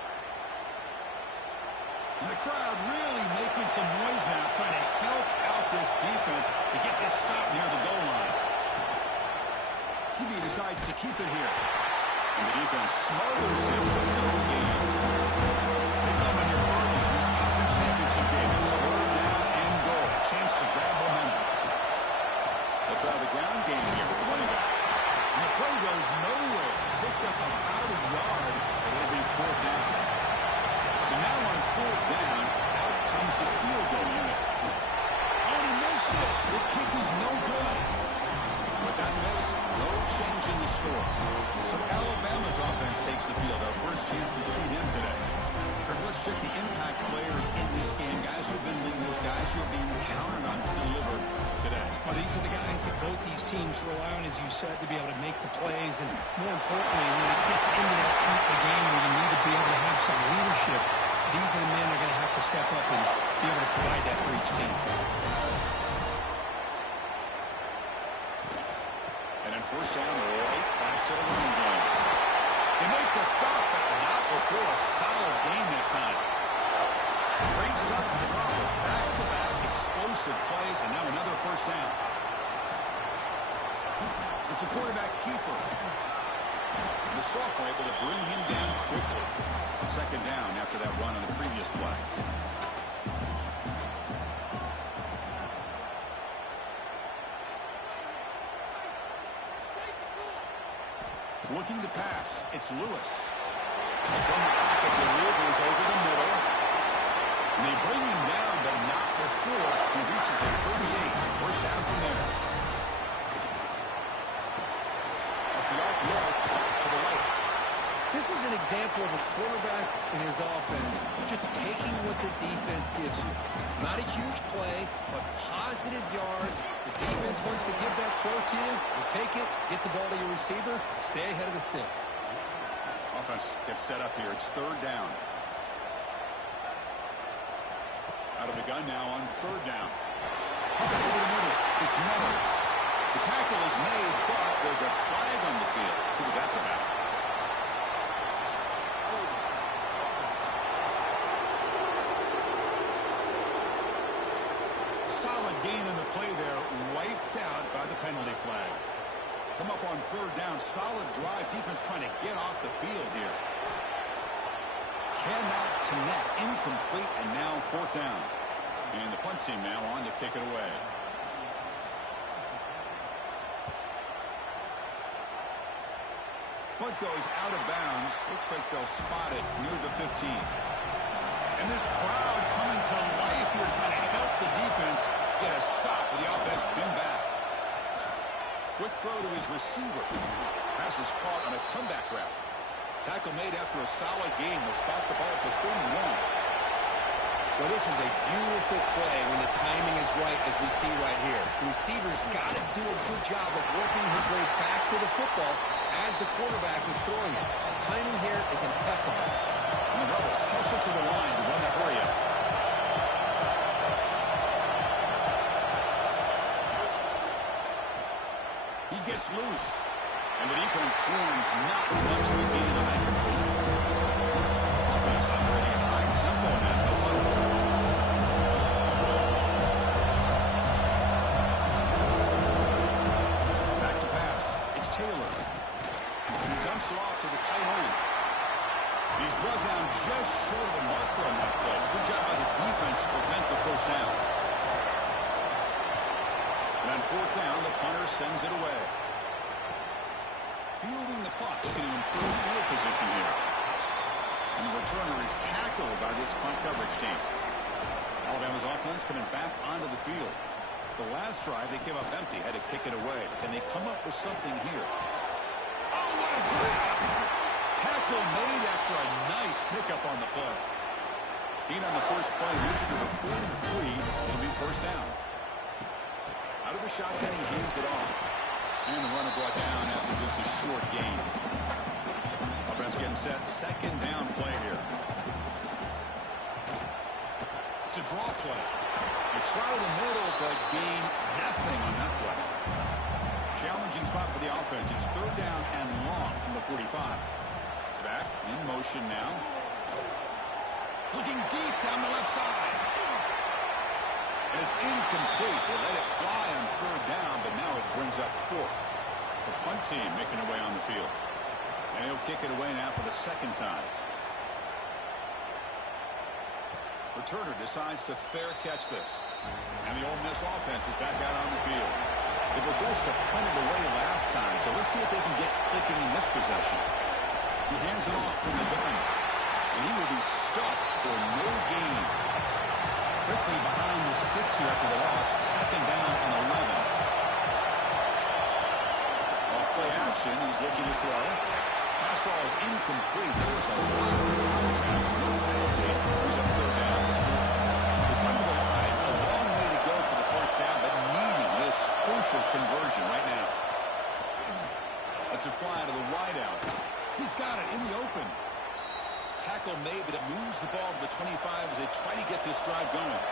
And the crowd really making some noise now, trying to help out this defense to get this stop near the goal line. QB decides to keep it here. And the defense smothers him for no gain. They come in here early in this conference championship game. It's 3rd down and goal. Chance to grab momentum. They'll try the ground game here with the running back. And the play goes nowhere. Picked up about a yard, but it'll be 4th down. So now on 4th down, out comes the field goal unit. Oh, and he missed it. The kick is no good. With that miss, no change in the score. So Alabama's offense takes the field. Our first chance to see them today. Kirk, let's check the impact players in this game. Guys who have been leading, those guys who are being counted on to deliver today. Well, these are the guys that both these teams rely on, as you said, to be able to make the plays. And more importantly, when it gets into that point in the game where you need to be able to have some leadership, these are the men that are going to have to step up and be able to provide that for each team. first down right back to the running game. They make the stop, but not before a solid gain that time. Great start to the ball. Back-to-back explosive plays, and now another first down. It's a quarterback keeper. The sophomore able to bring him down quickly. Second down after that run on the previous play. Looking to pass. It's Lewis. From the pocket, delivers over the middle. And they bring him down, but not before he reaches a 38. First down from there. Off the arc to the right. This is an example of a quarterback in his offense just taking what the defense gives you. Not a huge play, but positive yards. The defense wants to give that throw to you. You take it, get the ball to your receiver, stay ahead of the sticks. Offense gets set up here. It's third down. Out of the gun now on third down. Over the middle. It's Meadows. The tackle is made, but there's a flag on the field. See what that's about. Solid gain in the play there, wiped out by the penalty flag. Come up on third down, solid drive. Defense trying to get off the field here. Cannot connect, incomplete, and now fourth down. And the punt team now on to kick it away. Punt goes out of bounds. Looks like they'll spot it near the 15. And this crowd coming to life here, trying to help the defense get a stop with the offense pinned back. Quick throw to his receiver. Pass is caught on a comeback route. Tackle made after a solid gain. Will spot the ball for 31. Well, this is a beautiful play when the timing is right, as we see right here. The receiver's got to do a good job of working his way back to the football as the quarterback is throwing it. The timing here is impeccable. And the Rebels hustle to the line to run the hurry up. He gets loose. And the defense swarms not much of a gain on that completion. Offense operating at high tempo now. No huddle. Back to pass. It's Taylor. He dumps it off to the tight end. He's brought down just short of the marker on that play. Good job by the defense to prevent the first down. And on fourth down, the punter sends it away. Fielding the punt, looking to improve field position here. And the returner is tackled by this punt coverage team. Alabama's offense coming back onto the field. The last drive, they came up empty, had to kick it away. Can they come up with something here? Oh, what a grab! Tackle made after a nice pickup on the play. Gain on the first play moves it to the 43. It'll be first down. Out of the shotgun, he hands it off. And the runner brought down after just a short gain. Offense getting set. Second down play here. It's a draw play. They try the middle, but gain nothing on that play. Challenging spot for the offense. It's third down and long from the 45. Back in motion now. Looking deep down the left side. And it's incomplete. They let it fly on third down, but now it brings up fourth. The punt team making their way on the field. And he'll kick it away now for the second time. Returner decides to fair catch this. And the Ole Miss offense is back out on the field. They were forced to punt it away last time, so let's see if they can get clicking in this possession. He hands it off from the gun. And he will be stuffed for no gain. Quickly behind the sticks here after the loss. Second down and 11. Off play action. He's looking to throw. Pass ball is incomplete. There was a lot of fouls and no penalty. He's up third down. They come to the line. A long way to go for the first down, but needing this crucial conversion right now. That's a fly to the wideout. He's got it in the open. Tackle made, but it moves the ball to the 25 as they try to get this drive going.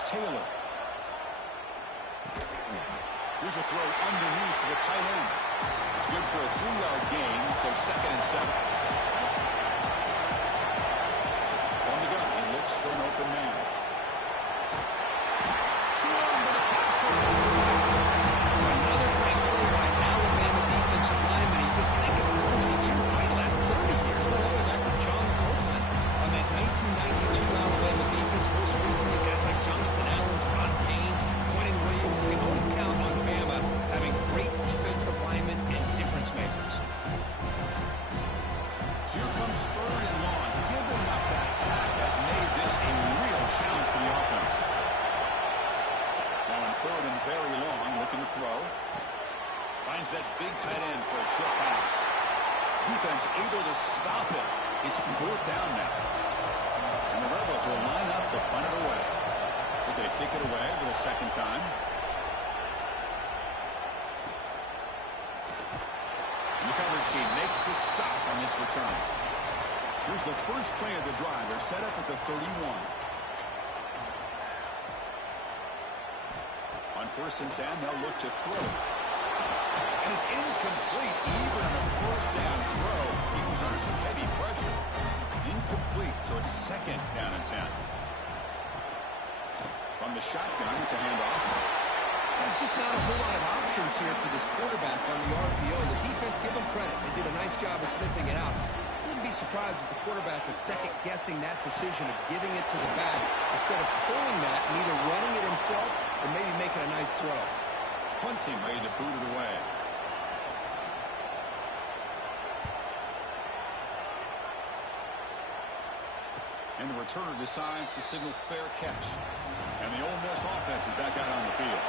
It's Taylor. Here's a throw underneath to the tight end. It's good for a 3-yard gain, so 2nd and 7. On the gun, he looks for an open man. Swung with a pass rush. Another great play by Alabama defensive lineman. You just think about how many years, probably the last 30 years, all the way back to John Copeland on that 1992 Alabama defense. Most recently, guys like Jonathan Allen, Ron Payne, Quentin Williams. You can always count on Bama having great defensive linemen and difference makers. So here comes 3rd and long. Giving up that sack has made this a real challenge for the offense. Now on 3rd and very long, looking to throw. Finds that big tight end for a short pass. Defense able to stop it. It's 4th down now. And the Rebels will line up to punt it away. They're going to kick it away for the 2nd time. The coverage team makes the stop on this return. Here's the first play of the drive. They're set up at the 31. On 1st and 10, they'll look to throw. And it's incomplete, even on a 1st down throw. He was under some heavy pressure. Incomplete, so it's 2nd down and 10. From the shotgun, it's a handoff. There's just not a whole lot of options here for this quarterback on the RPO. The defense, give them credit. They did a nice job of sniffing it out. Wouldn't be surprised if the quarterback is second-guessing that decision of giving it to the back instead of pulling that and either running it himself or maybe making a nice throw. Punting, ready to boot it away. And the returner decides to signal fair catch. And the Ole Miss offense is back out on the field.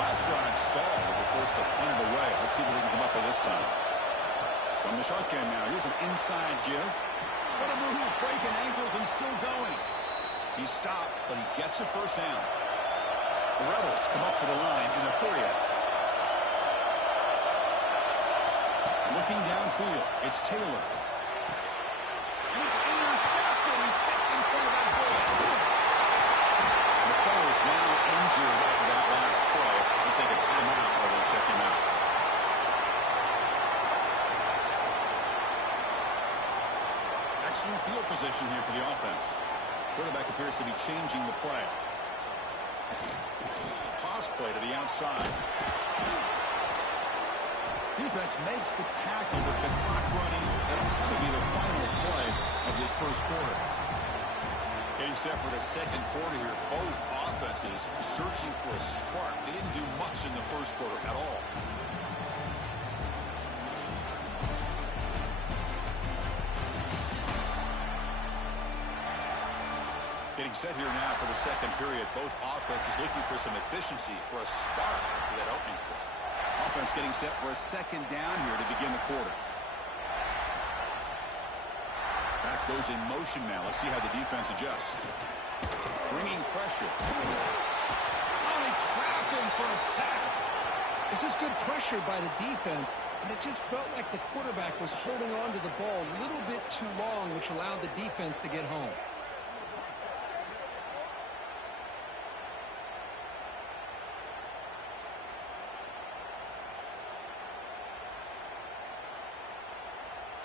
Last drive stalled. They were forced to punt it away. Let's see what they can come up with this time. From the shotgun now, here's an inside give. What a move, breaking ankles and still going. He stopped, but he gets a 1st down. The Rebels come up to the line in a hurry. Looking downfield, it's Taylor. And it's intercepted. He's stepped in front of that bullet. The player is now injured after that last play. Let's take a timeout while they check him out. Excellent field position here for the offense. Quarterback appears to be changing the play. Toss play to the outside. Defense makes the tackle with the clock running. That'll probably be the final play of this 1st quarter. Getting set for the 2nd quarter here. Both offenses searching for a spark. They didn't do much in the 1st quarter at all. Getting set here now for the 2nd period. Both offenses looking for some efficiency, for a spark to that opening quarter. Offense getting set for a 2nd down here to begin the quarter. Back goes in motion now. Let's see how the defense adjusts. Bringing pressure. Only trapped him for a sack. This is good pressure by the defense, but it just felt like the quarterback was holding on to the ball a little bit too long, which allowed the defense to get home.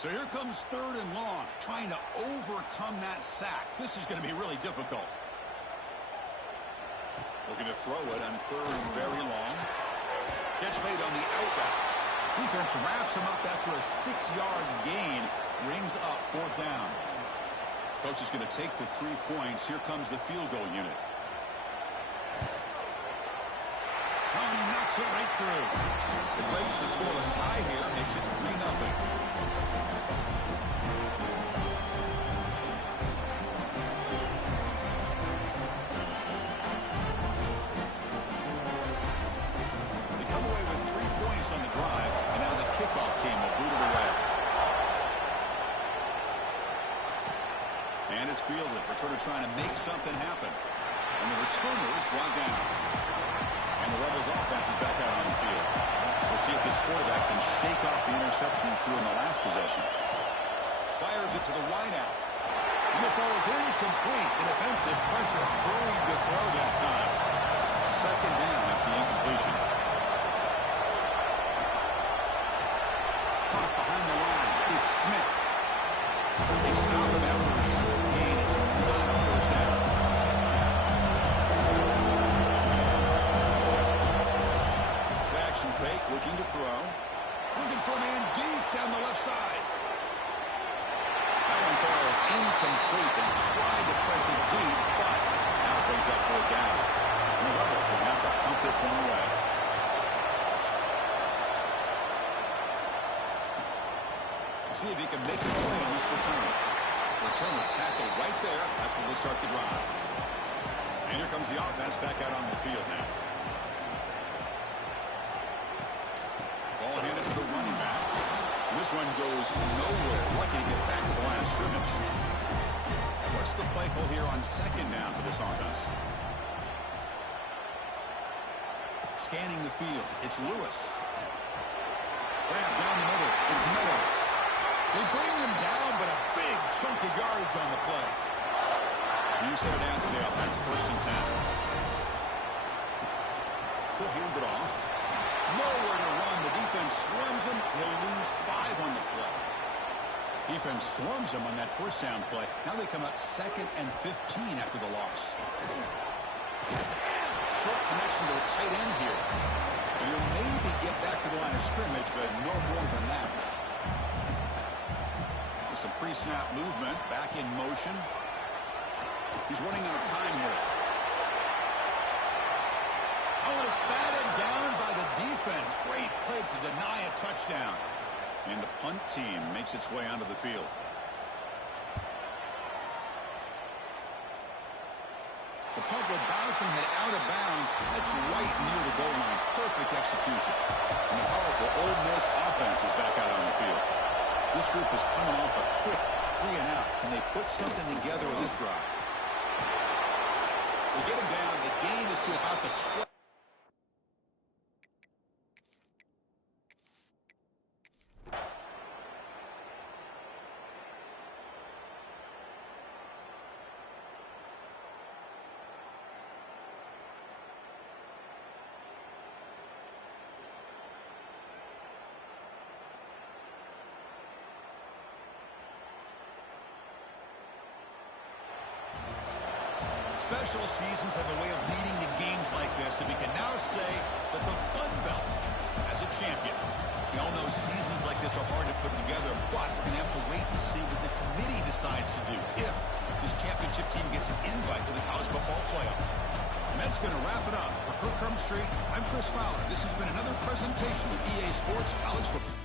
So here comes 3rd and long, trying to overcome that sack. This is going to be really difficult. Looking to throw it on 3rd and very long. Catch made on the out route. Defense wraps him up after a 6-yard gain. Rings up 4th down. Coach is going to take the 3 points. Here comes the field goal unit. Oh, and he knocks it right through. It breaks the scoreless tie here. Makes it 3-0. On the drive, and now the kickoff team will boot it away. And it's fielded. Returner trying to make something happen. And the returner is brought down. And the Rebels offense is back out on the field. We'll see if this quarterback can shake off the interception he threw in the last possession. Fires it to the wideout. And it falls incomplete. The defensive pressure hurried the throw that time. Second down after the incompletion. Caught behind the line. It's Smith. They stop him after a short gain. It's not a first down. Action fake, looking to throw. Looking for a man deep down the left side. That one falls incomplete. They tried to press it deep, but now it brings up third down. And the Rebels will have to punt this one away. See if he can make the play on this return. Return the tackle right there. That's where they start the drive. And here comes the offense back out on the field now. Ball handed to the running back. This one goes nowhere. Lucky to get back to the line of scrimmage. What's the play call here on second down for this offense? Scanning the field. It's Lewis. Grab down the middle. It's Meadows. They bring him down, but a big chunk of yardage on the play. You set it down to the offense. 1st and 10. He'll hand it off. Nowhere to run. The defense swarms him. He'll lose 5 on the play. Defense swarms him on that first down play. Now they come up 2nd and 15 after the loss. Short connection to the tight end here. You'll maybe get back to the line of scrimmage, but no more than that. Some pre-snap movement, back in motion. He's running out of time here. Oh, and it's batted down by the defense. Great play to deny a touchdown. And the punt team makes its way onto the field. The punt will bounce and head out of bounds. That's right near the goal line. Perfect execution. And the powerful Ole Miss offense is back out on the field. This group is coming off a quick 3-and-out. Can they put something together with this drive? They get him down. The gain is to about the 12. Special seasons have a way of leading to games like this, and we can now say that the Fun Belt has a champion. We all know seasons like this are hard to put together, but we're going to have to wait and see what the committee decides to do if this championship team gets an invite to the college football playoff. And that's going to wrap it up. For Kirk Crumstreet, I'm Chris Fowler. This has been another presentation of EA Sports College Football.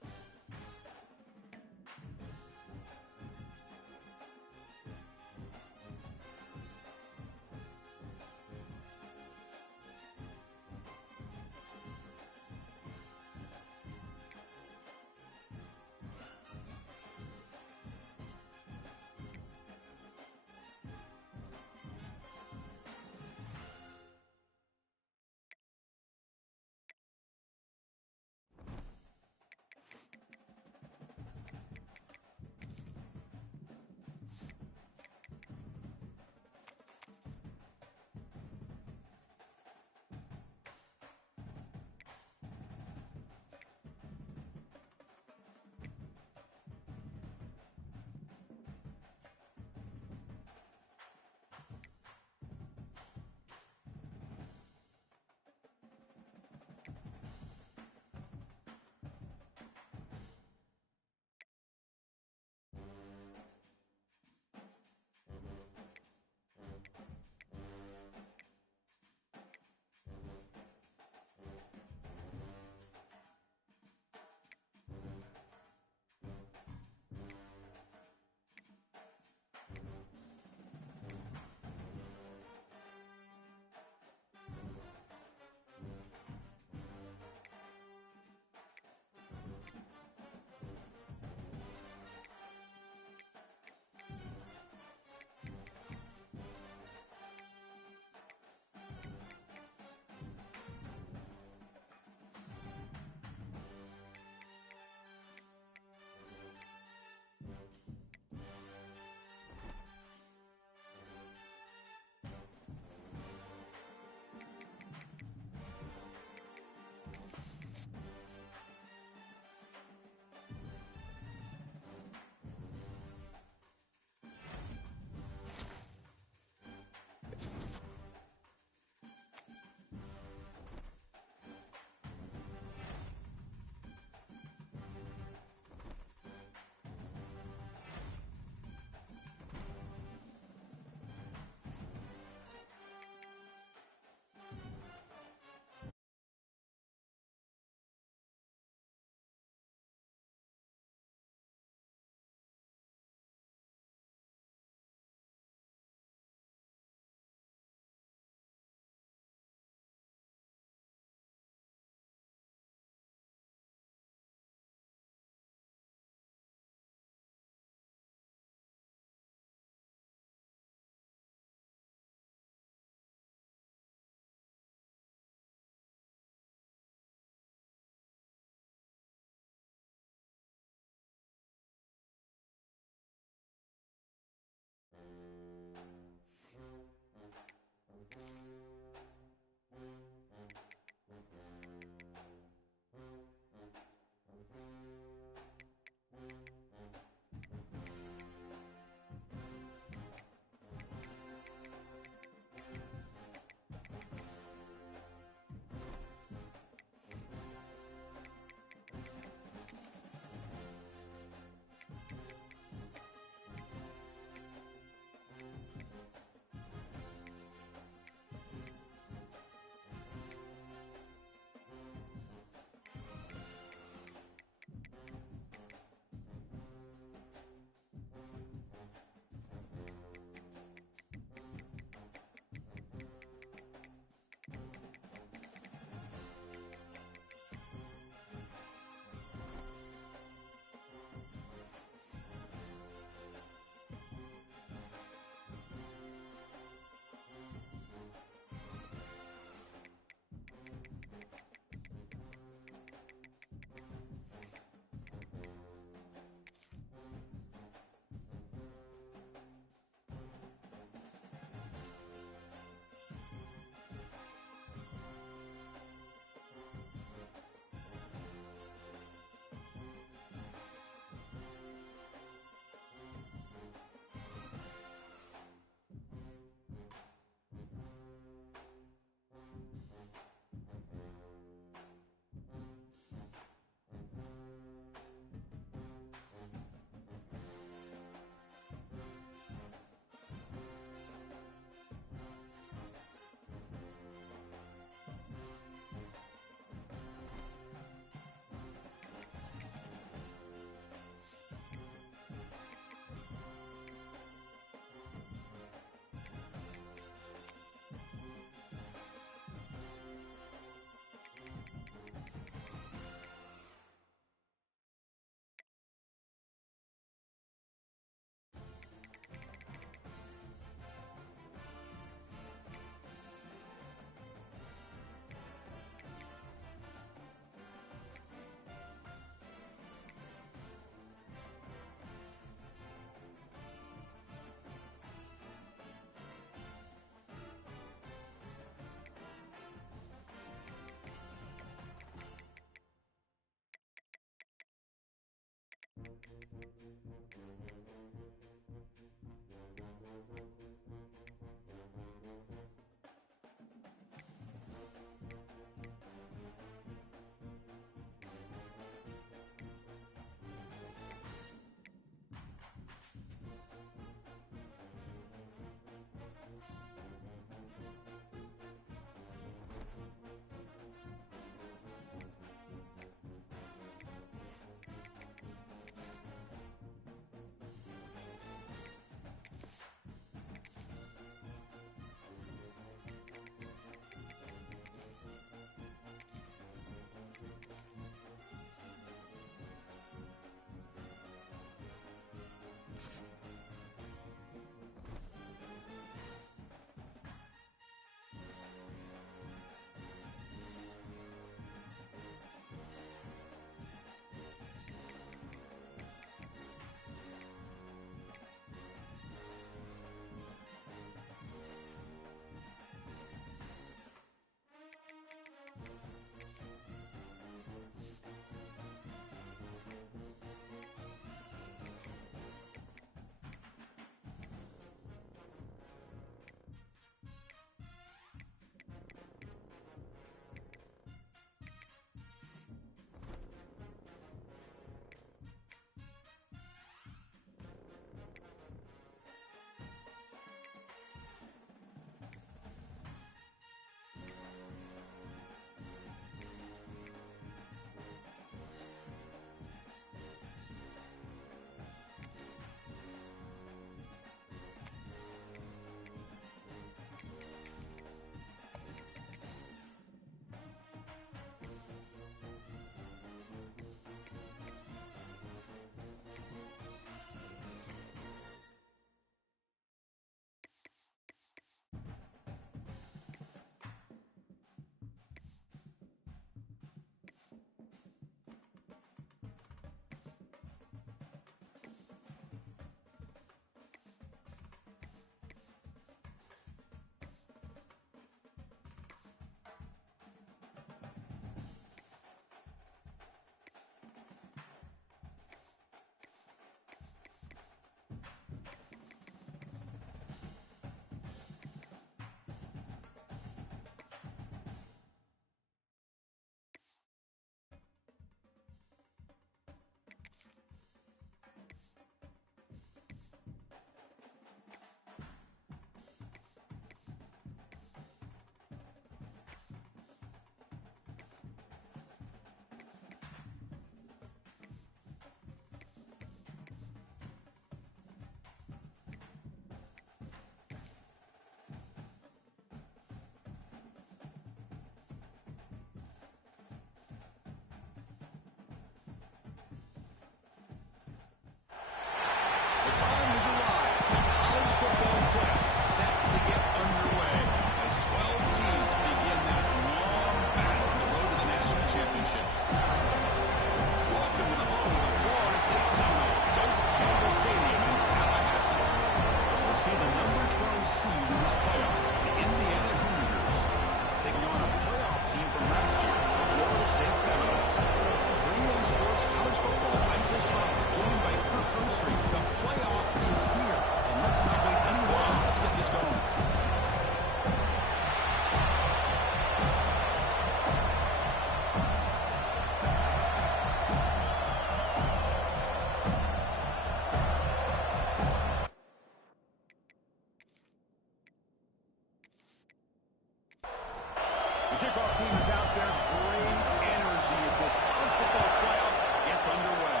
kickoff team is out there. Great energy as this college football playoff gets underway.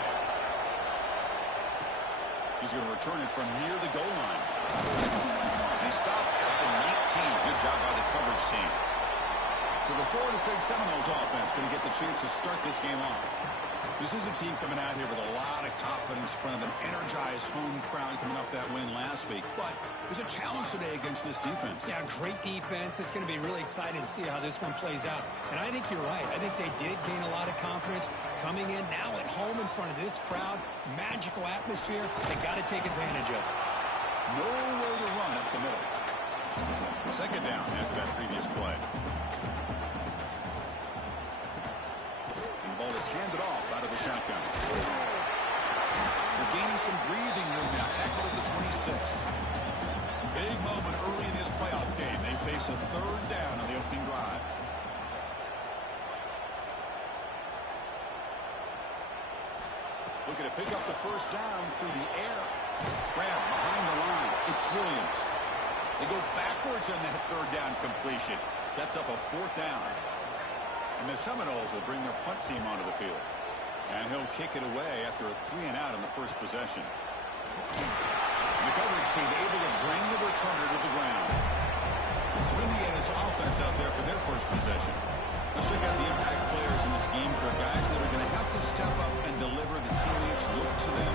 He's going to return it from near the goal line. They stop at the 19. Good job by the coverage team. So the Florida State Seminoles offense going to get the chance to start this game off. This is a team coming out here with a lot of confidence in front of an energized home crowd coming off that win last week. But there's a challenge today against this defense. Yeah, great defense. It's going to be really exciting to see how this one plays out. And I think you're right. I think they did gain a lot of confidence coming in now at home in front of this crowd. Magical atmosphere. They got to take advantage of it. Nowhere to run up the middle. Second down after that previous play. Ball is handed off out of the shotgun. They're gaining some breathing room now. Tackled at the 26. Big moment early in this playoff game. They face a third down on the opening drive. Looking to pick up the first down through the air. Grab behind the line. It's Williams. They go backwards on that third down completion. Sets up a fourth down. And the Seminoles will bring their punt team onto the field. And he'll kick it away after a 3-and-out on the first possession. And the coverage team able to bring the returner to the ground. So Indiana's offense out there for their first possession. Let's check out the impact players in this game for guys that are going to have to step up and deliver. The teammates look to them.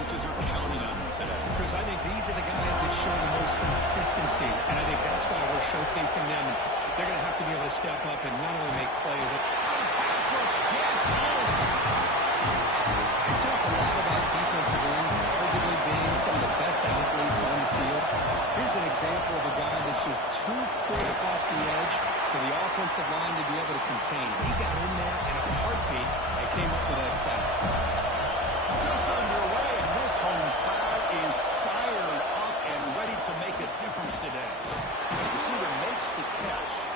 Coaches are counting on them today. Chris, I think these are the guys that show the most consistency. And I think that's why we're showcasing them. They're going to have to be able to step up and not only make plays. Pass rush gets home. I talk a lot about defensive ends arguably being some of the best athletes on the field. Here's an example of a guy that's just too quick off the edge for the offensive line to be able to contain. He got in there in a heartbeat and came up with that sack. Just underway, and this home crowd is fired up and ready to make a difference today. The receiver makes the catch.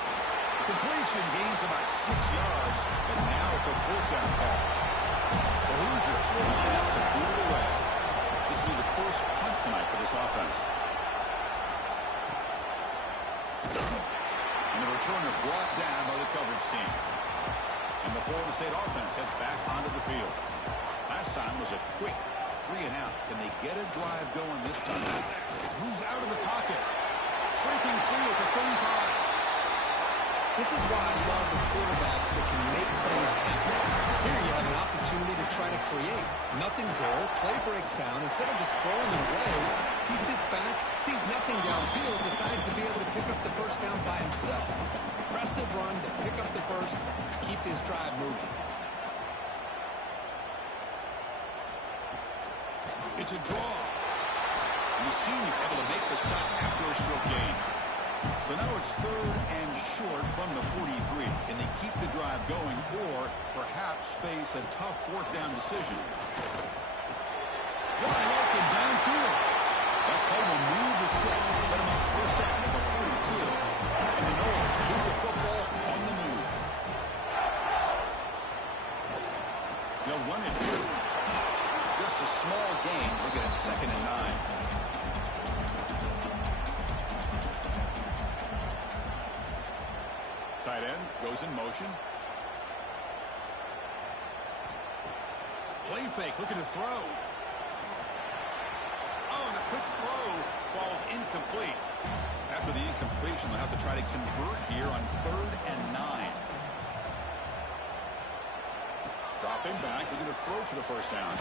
The completion gains about 6 yards, and now it's a fourth down call. The Hoosiers will line up to boot it away. This will be the first punt tonight for this offense. And the returner brought down by the coverage team. And the Florida State offense heads back onto the field. Last time was a quick 3-and-out. Can they get a drive going this time? Moves out of the pocket. Breaking free at the 35. This is why I love the quarterbacks that can make plays happen. Here you have an opportunity to try to create. Nothing's there. Play breaks down. Instead of just throwing it away, he sits back, sees nothing downfield, decides to be able to pick up the first down by himself. Impressive run to pick up the first, keep this drive moving. It's a draw. And the senior able to make the stop after a short gain. So now it's third and short from the 43. Can they keep the drive going or perhaps face a tough fourth down decision? Wide open downfield. That play will move the sticks and set them up first down at the 42. And the Noles keep the football on the move. They'll run it here. Just a small gain. Looking at 2nd and 9. Tight end goes in motion. Play fake, looking to throw. Oh, and the quick throw falls incomplete. After the incompletion, they'll have to try to convert here on 3rd and 9. Dropping back, looking to throw for the first down.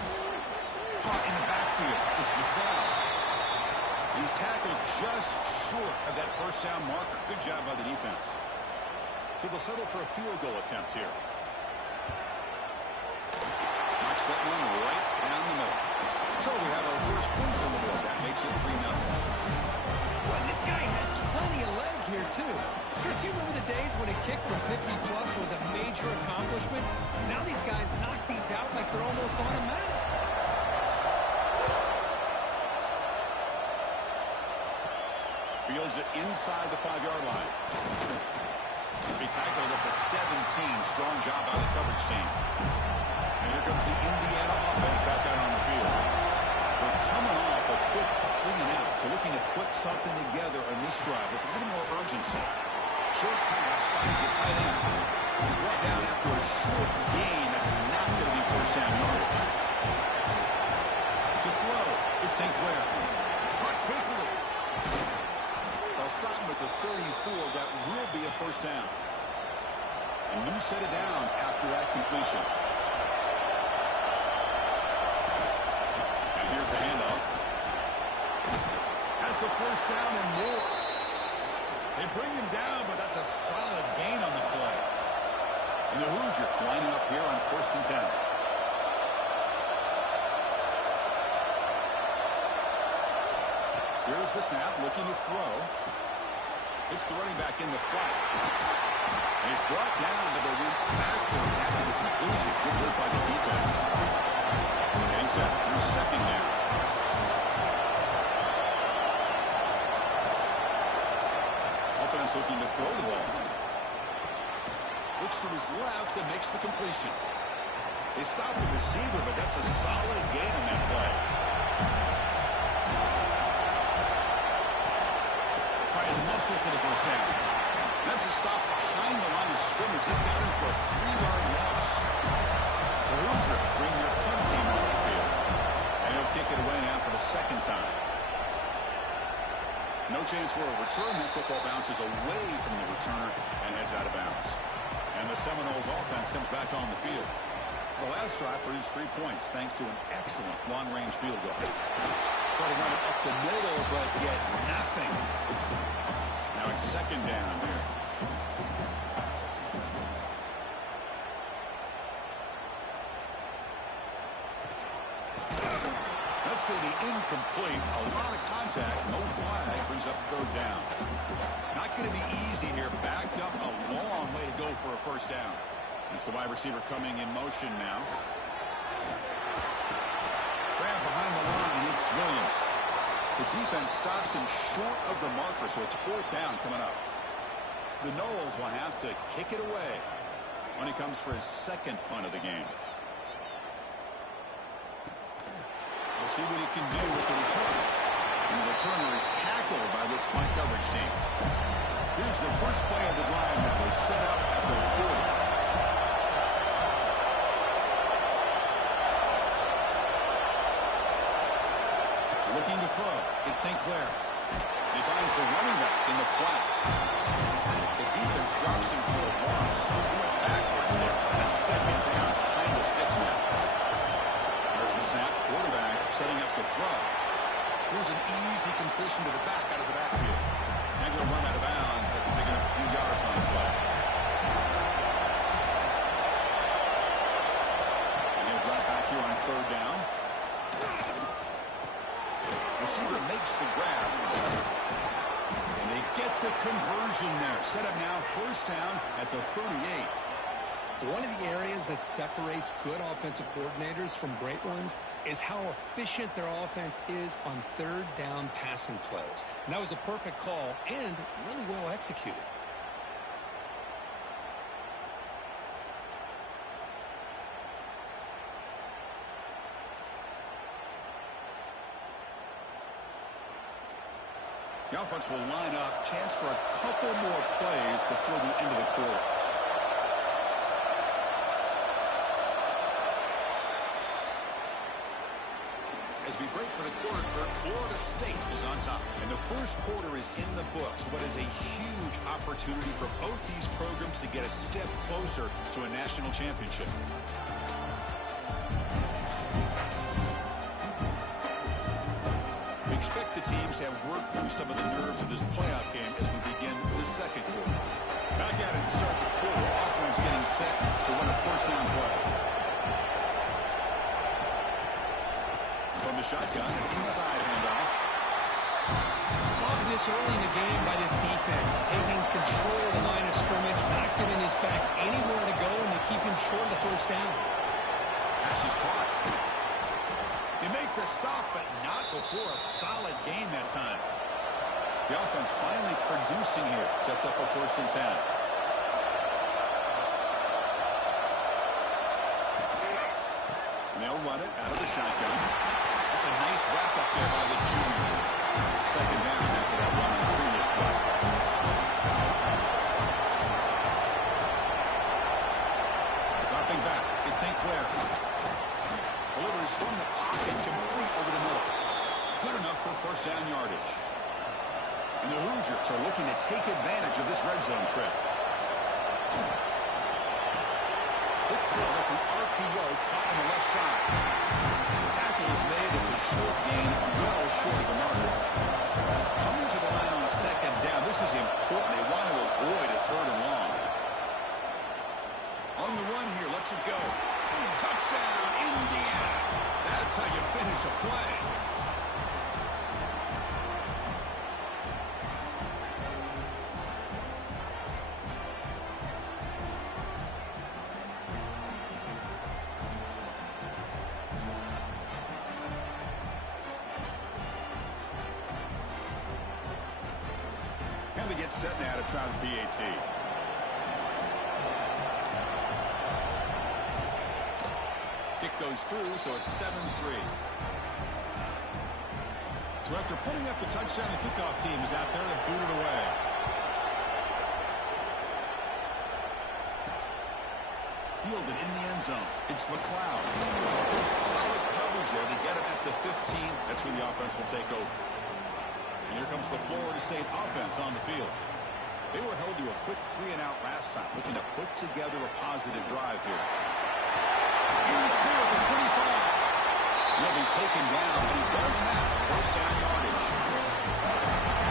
Caught in the backfield. It's McLeod. He's tackled just short of that first down marker. Good job by the defense. So they'll settle for a field goal attempt here. Knocks that one right down the middle. So we have our first points on the board. That makes it 3-0. Well, this guy had plenty of leg here, too. Chris, you remember the days when a kick from 50-plus was a major accomplishment? Now these guys knock these out like they're almost automatic. Fields it inside the 5-yard line. He tackled at the 17. Strong job by the coverage team. And here comes the Indiana offense back out on the field. They're coming off a quick 3-and-out. So looking to put something together on this drive with a little more urgency. Short pass finds the tight end. He's brought down after a short gain. That's not going to be first down yardage. To throw, it's St. Clair. Caught quickly. They'll stop him at the 34. That will be a first down. A new set of downs after that completion. And here's the handoff. Has the first down and more. They bring him down, but that's a solid gain on the play. And the Hoosiers lining up here on 1st and 10. Here's the snap, looking to throw. Hits the running back in the flat. And he's brought down to the root backwards after the conclusion. Good work by the defense. And set. Here's 2nd down. Offense looking to throw the ball. Looks to his left and makes the completion. They stop the receiver, but that's a solid gain on that play. Trying to muscle for the first down. That's a stop behind the line of scrimmage. They've got him for a 3-yard loss. The Hoosiers bring their punt team on the field. And he'll kick it away now for the 2nd time. No chance for a return. That football bounces away from the returner and heads out of bounds. And the Seminoles offense comes back on the field. The last drive produced 3 points thanks to an excellent long-range field goal. Try to run it up the middle, but get nothing. Now it's 2nd down here. That's going to be incomplete. A lot of contact. No flag. Brings up 3rd down. Not going to be easy here. Backed up a long way to go for a first down. It's the wide receiver coming in motion now. Grab behind the line. It's Williams. The defense stops him short of the marker, so it's 4th down coming up. The Noles will have to kick it away when he comes for his 2nd punt of the game. We'll see what he can do with the return. And the returner is tackled by this punt coverage team. Here's the first play of the drive that was set up at the 40. Looking to throw. It's St. Clair. He finds the running back in the flat. The defense drops him for a loss. He went backwards there. A 2nd down behind the sticks now. There's the snap. Quarterback setting up the throw. Here's an easy completion to the back out of the backfield. And going to run out of bounds after picking up a few yards on the play. And he'll drop back here on 3rd down. Receiver makes the grab. And they get the conversion there. Set up now 1st down at the 38. One of the areas that separates good offensive coordinators from great ones is how efficient their offense is on 3rd down passing plays. And that was a perfect call and really well executed. The offense will line up. Chance for a couple more plays before the end of the quarter. As we break for the quarter, Florida State is on top. And the first quarter is in the books. What is a huge opportunity for both these programs to get a step closer to a national championship. We expect the teams to have worked through some of the nerves of this playoff game as we begin the 2nd quarter. Back at it to start the quarter. Offense getting set to run a first down play. From the shotgun, an inside handoff. Love this early in the game by this defense, taking control of the line of scrimmage, not giving his back anywhere to go, and they keep him short of the first down. Pass is caught. They make the stop, but not before a solid gain that time. The offense finally producing here. Sets up a 1st and 10. And they'll run it out of the shotgun. That's a nice wrap up there by the junior. 2nd down after that run on the previous play. Sinclair. Delivers from the pocket, complete over the middle. Good enough for first down yardage. And the Hoosiers are looking to take advantage of this red zone trip. Quick throw, that's an RPO caught on the left side. The tackle is made, it's a short gain, well short of the marker. Coming to the line on second down, this is important. They want to avoid a third and long. On the run here, lets it go. Touchdown, Indiana. That's how you finish a play. And they get set now to try the PAT. Kick goes through, so it's 7-3. So after putting up the touchdown, the kickoff team is out there to boot it away. Fielded in the end zone. It's McLeod. Solid coverage there. They get him at the 15. That's where the offense will take over. And here comes the Florida State offense on the field. They were held to a quick 3-and-out last time, looking to put together a positive drive here. In the clear at the 25. He'll be taken down, but he does have first down yardage.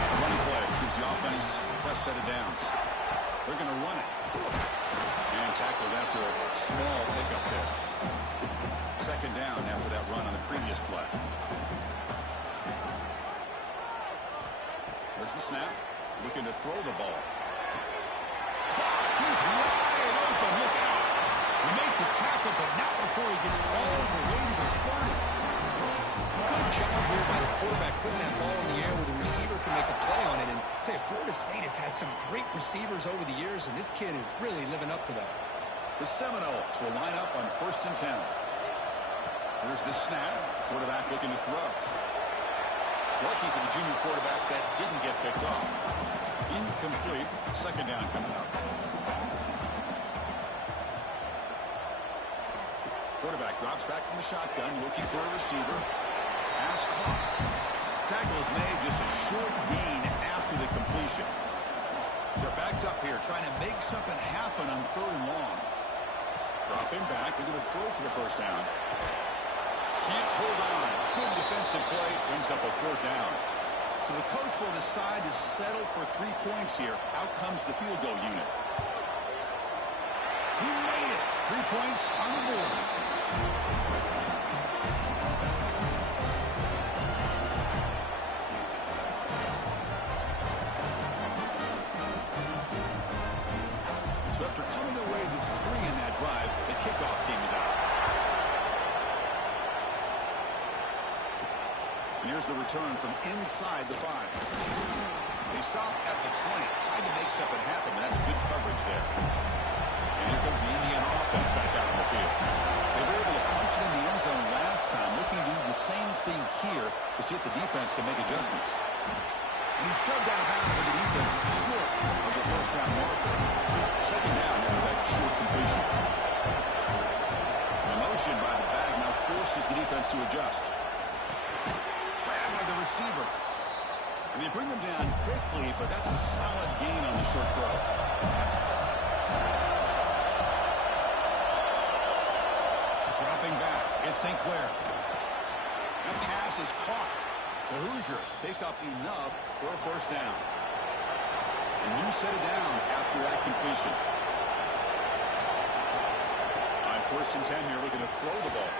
The running play gives the offense a fresh set of downs. They're going to run it. And tackled after a small pickup there. Second down after that run on the previous play. There's the snap. Looking to throw the ball. He's wide open. Look out. He made the tackle, but not before he gets all the way to the 30. Good job here by the quarterback putting that ball in the air where the receiver can make a play on it. And I tell you, Florida State has had some great receivers over the years, and this kid is really living up to that. The Seminoles will line up on 1st and 10. Here's the snap. Quarterback looking to throw. Lucky for the junior quarterback that didn't get picked off. Incomplete. Second down coming up. Quarterback drops back from the shotgun, looking for a receiver. Pass caught. Tackle is made, just a short gain after the completion. They're backed up here, trying to make something happen on 3rd and long. Dropping back, they're going to throw for the first down. Can't hold on. Good defensive play, brings up a 4th down. So the coach will decide to settle for 3 points here. Out comes the field goal unit. He made it. 3 points on the board. So after coming away with 3 in that drive, the kickoff team is out. And here's the return from inside the 5. They stop at the 20. Tried to make something happen, but that's good coverage there. And here comes the Indiana offense back out on the field. They were able to punch it in the end zone last time, looking to do the same thing here to see if the defense can make adjustments. And he shoved out of bounds with the defense short of the first down marker. Second down after that short completion. The motion by the bag now forces the defense to adjust. Grabbed by the receiver. And they bring him down quickly, but that's a solid gain on the short throw. Dropping back, it's Sinclair. That pass is caught. The Hoosiers pick up enough for a first down. A new set of downs after that completion. On 1st and 10 here, looking to throw the ball.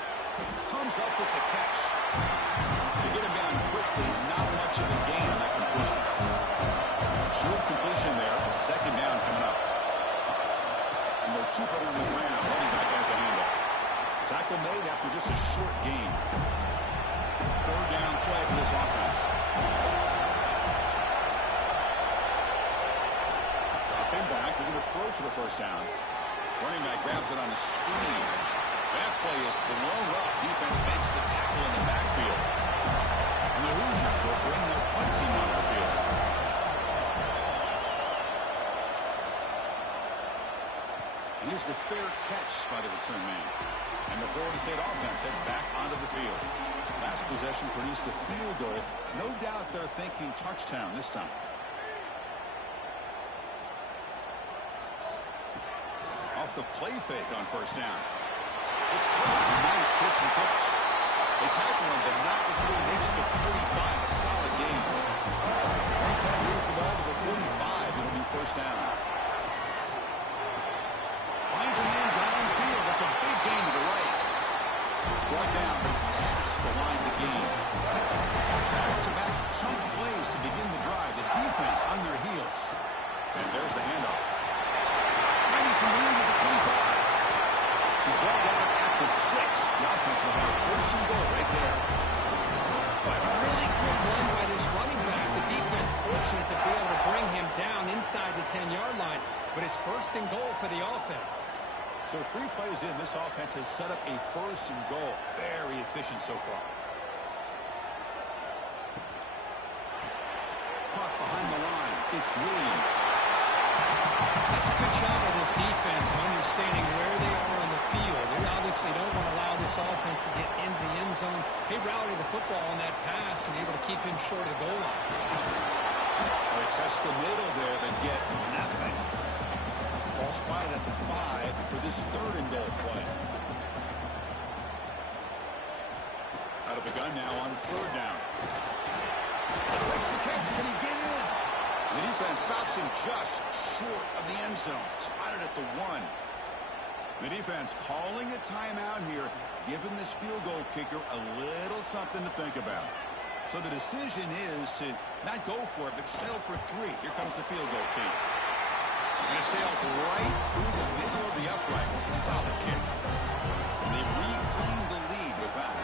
Comes up with the catch. To get him down quickly, not much of a gain on that completion. Short completion there, second down coming up. And they'll keep it on the ground. Running back has a handoff. Tackle made after just a short gain. 3rd down play for this offense. Dropping back, looking to throw for the first down. Running back grabs it on the screen. That play is blown up. Defense makes the tackle in the backfield. And the Hoosiers will bring their punt team on the field. And here's the fair catch by the return man. And the Florida State offense heads back onto the field. Last possession produced a field goal. No doubt they're thinking touchdown this time. Off the play fake on first down. It's caught. Nice pitch and catch. They tackle him, but not before he makes the 45. A solid game. That moves the ball to the 45. It'll be first down. Finds a man downfield. That's a big gain to the right. Brought down. He's past the line to gain. Back-to-back chunk plays to begin the drive. The defense on their heels. And there's the handoff. Finding some room at the 25. He's brought down at the 6. The offense will have first and goal right there. A really good run by this running back. The defense fortunate to be able to bring him down inside the 10-yard line. But it's first and goal for the offense. So 3 plays in, this offense has set up a first and goal. Very efficient so far. Caught behind the line. It's Williams. That's a good job of this defense of understanding where they are on the field. They obviously don't want to allow this offense to get into the end zone. They rallied the football on that pass and able to keep him short of the goal line. They test the middle there, but get nothing. Ball spotted at the 5 for this third and goal play. Out of the gun now on third down. Breaks the catch. Can he get in? The defense stops him just short of the end zone. Spotted at the 1. The defense calling a timeout here, giving this field goal kicker a little something to think about. So the decision is to not go for it, but settle for 3. Here comes the field goal team. And it sails right through the middle of the uprights. A solid kick. And they reclaimed the lead with that.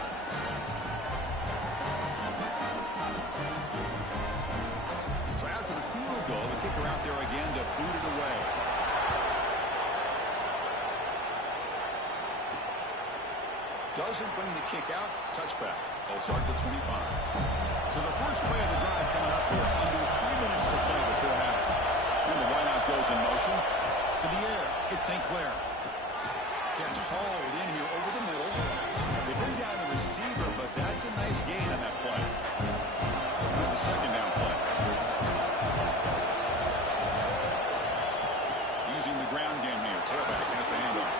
So after the field goal, the kicker out there again to boot it away. Doesn't bring the kick out. Touchback. They'll start at the 25. So the first play of the drive coming up here. Under 3 minutes to play before half. And the wideout goes in motion. To the air. It's St. Clair. Gets hauled in here over the middle. They bring down the receiver, but that's a nice gain on that play. Here's the second down play. Using the ground game here. Tailback has the handoff.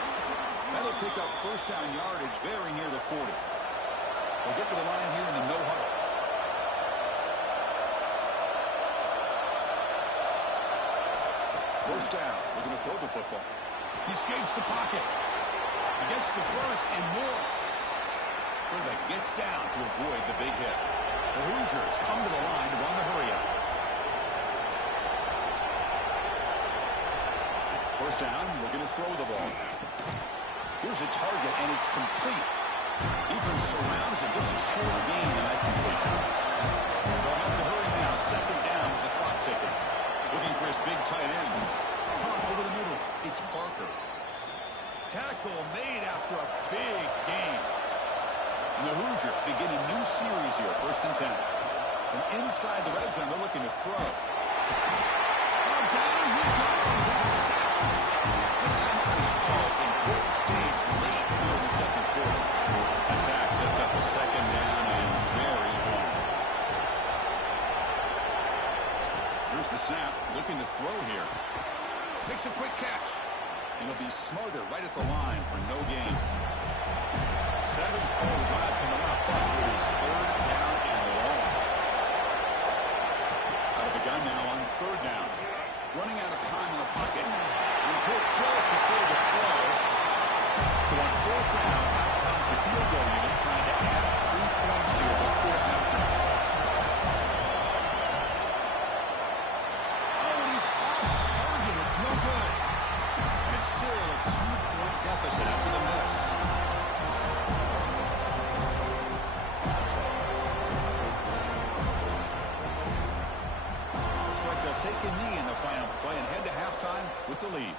That'll pick up first down yardage very near the 40. We'll get to the line here in the no huddle. First down. We're going to throw the football. He escapes the pocket. Against the first and more. Quarterback gets down to avoid the big hit. The Hoosiers come to the line to run the hurry-up. First down. We're going to throw the ball. Here's a target, and it's complete. Defense surrounds him. Just a short gain in that completion. They'll have to hurry now. Second down with the clock ticking. Looking for his big tight end. Caught over the middle. It's Barker. Tackle made after a big gain. And the Hoosiers begin a new series here. First and 10. From inside the red zone, they're looking to throw. Oh, down he goes. It's a sack. The timeout is called. Important stage late here in the second quarter. The sack sets up a second down and very long. Here's the snap. Looking to throw here. Makes a quick catch. And he'll be smothered right at the line for no gain. 7th play of the drive coming up, but it is third down and long. Out of the gun now on third down. Running out of time in the pocket. He's hit just before the throw. So on fourth down, out comes the field goal unit trying to add 3 points here before halftime. Oh, and he's off target. It's no good. And it's still a 2-point deficit after the miss. Looks like they'll take a knee in the final play and head to halftime with the lead.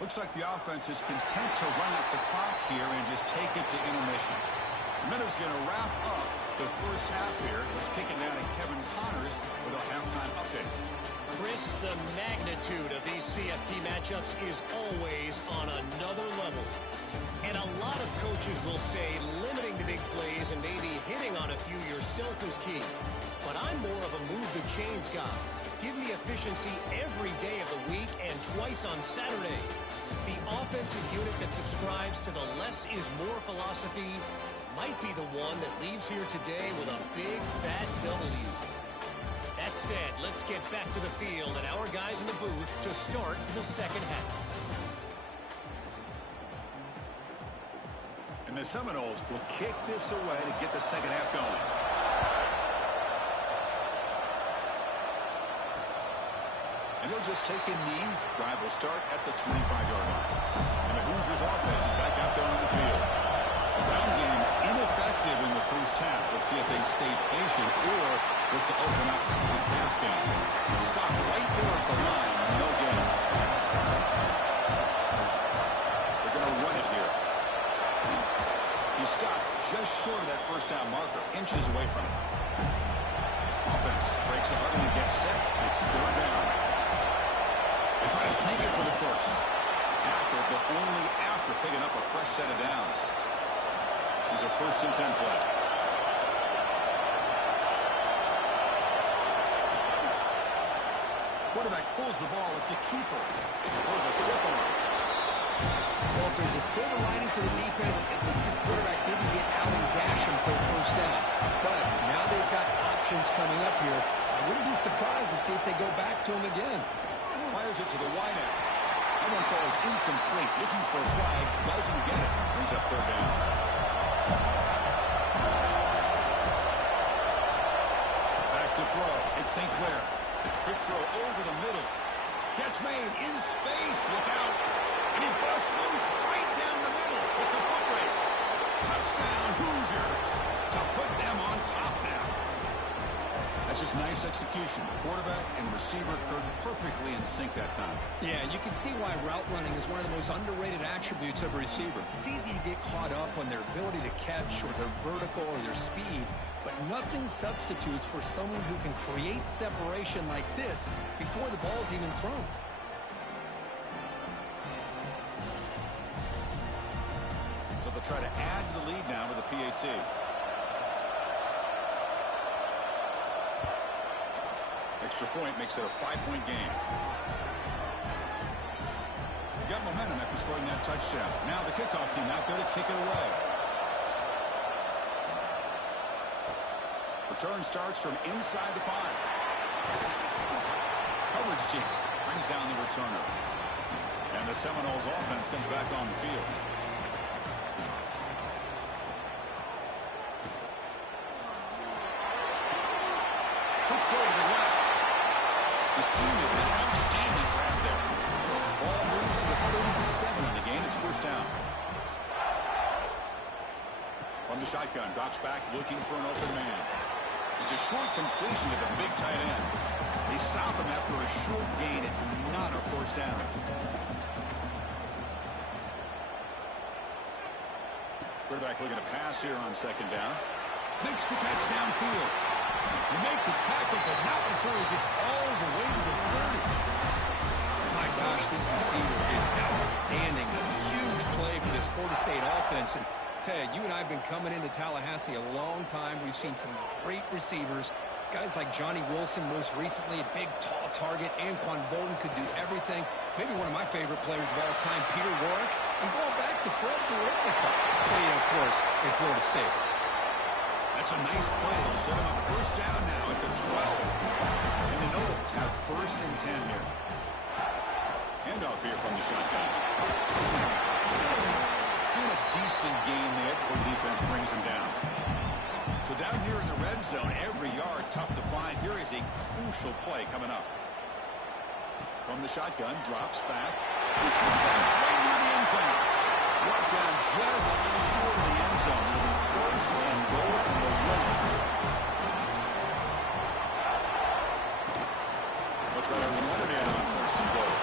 Looks like the offense is content to run out the clock here and just take it to intermission. The Minnows going to wrap up the first half here. Let's kick it down to Kevin Connors with a halftime update. Chris, the The magnitude of these CFP matchups is always on another level. And a lot of coaches will say limiting the big plays and maybe hitting on a few yourself is key. But I'm more of a move the chains guy. Give me efficiency every day of the week and twice on Saturday. The offensive unit that subscribes to the less is more philosophy might be the one that leaves here today with a big, fat W. That said, let's get back to the field and our guys in the booth to start the second half. And the Seminoles will kick this away to get the second half going. And he'll just take a knee. Drive will start at the 25-yard line. And the Hoosiers offense is back out there on the field. The ground game ineffective in the first half. Let's see if they stay patient or look to open up the pass game. Stop right there at the line. No gain. They're going to run it here. He stopped just short of that first down marker. Inches away from it. Offense breaks a huddle and gets set. It's third down. They try to sneak it for the first. Tackle, but only after picking up a fresh set of downs. Here's a 1st and 10 play. Quarterback pulls the ball. It's a keeper. Throws a stiff arm. Well, if there's a silver lining for the defense, at least this quarterback didn't get out and gash him for the first down. But now they've got options coming up here. I wouldn't be surprised to see if they go back to him again. Fires it to the wideout. That one falls incomplete. Looking for a flag. Doesn't get it. Brings up third down. Back to throw. It's St. Clair. Quick throw over the middle. Catch made in space. Look out. And he busts loose right down the middle. It's a foot race. Touchdown Hoosiers to put them on top now. That's just nice execution. Quarterback and receiver perfectly in sync that time. Yeah, you can see why route running is one of the most underrated attributes of a receiver. It's easy to get caught up on their ability to catch or their vertical or their speed, but nothing substitutes for someone who can create separation like this before the ball's even thrown. So they'll try to add to the lead now with a PAT. Extra point makes it a 5-point game. They got momentum after scoring that touchdown. Now the kickoff team out there to kick it away. Return starts from inside the 5. Coverage team brings down the returner. And the Seminoles offense comes back on the field. Quick throw to the left. The senior did an outstanding grab there. Ball moves to the 37 in the game. It's first down. From the shotgun, drops back looking for an open man. It's a short completion to the big tight end. They stop him after a short gain. It's not a first down. Quarterback looking to pass here on second down. Makes the catch downfield. They make the tackle, but not before he gets all the way to the 30. My gosh, this receiver is outstanding. A huge play for this Florida State offense. And Ted, you and I have been coming into Tallahassee a long time. We've seen some great receivers. Guys like Johnny Wilson, most recently, a big, tall target. Anquan Bolden could do everything. Maybe one of my favorite players of all time, Peter Warwick. And going back to Fred Biletnikoff, played, of course, at Florida State. That's a nice play. It'll set him up first down now at the 12. And the Nobles have 1st and 10 here. Handoff here from the shotgun. And a decent gain there before the defense brings him down. So down here in the red zone, every yard tough to find. Here is a crucial play coming up. From the shotgun, drops back. He's got it right near the end zone. Brought down just short of the end zone. With a 1st and goal from the 1. They'll try to run it in on 1st and goal.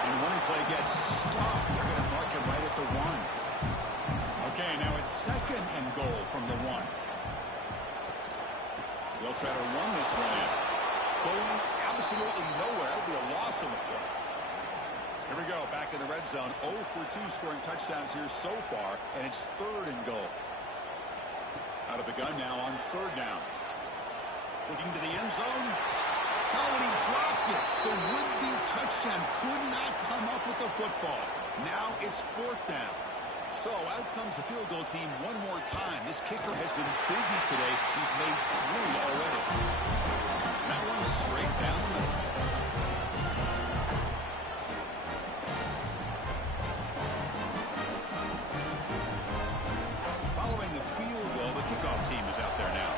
And the running play gets stopped. They're going to mark it right at the 1. Okay, now it's 2nd and goal from the 1. They'll try to run this one in. Going absolutely nowhere. It'll be a loss on the play. Here we go, back in the red zone. 0 for 2 scoring touchdowns here so far, and it's 3rd and goal. Out of the gun now on 3rd down. Looking to the end zone. Oh, and he dropped it. The would-be touchdown could not come up with the football. Now it's 4th down. So out comes the field goal team one more time. This kicker has been busy today. He's made 3 already. That one straight down the middle. Following the field goal, the kickoff team is out there now.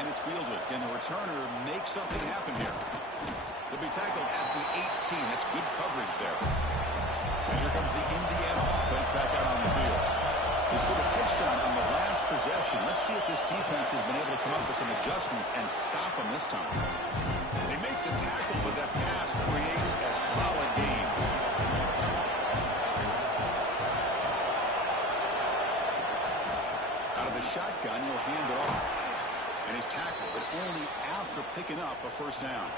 And it's fielded. Can the returner make something happen here? He'll be tackled at the 18. That's good coverage there. And here comes the Indiana offense back out on the field. They scored a touchdown on the last possession. Let's see if this defense has been able to come up with some adjustments and stop them this time. They make the tackle, but that pass creates a solid gain. Out of the shotgun, he'll hand it off. And he's tackled, but only after picking up a 1st down.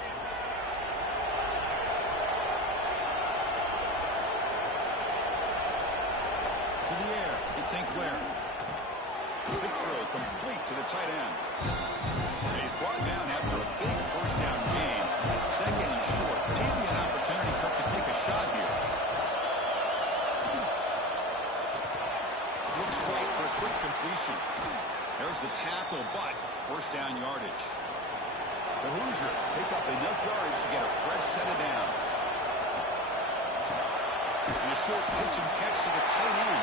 To the air, it's St. Clair. Big throw complete to the tight end. And he's brought down after a big 1st down gain. 2nd and short. Maybe an opportunity, Kirk, to take a shot here. Looks right for a quick completion. There's the tackle, but 1st down yardage. The Hoosiers pick up enough yardage to get a fresh set of downs. And a short pitch and catch to the tight end.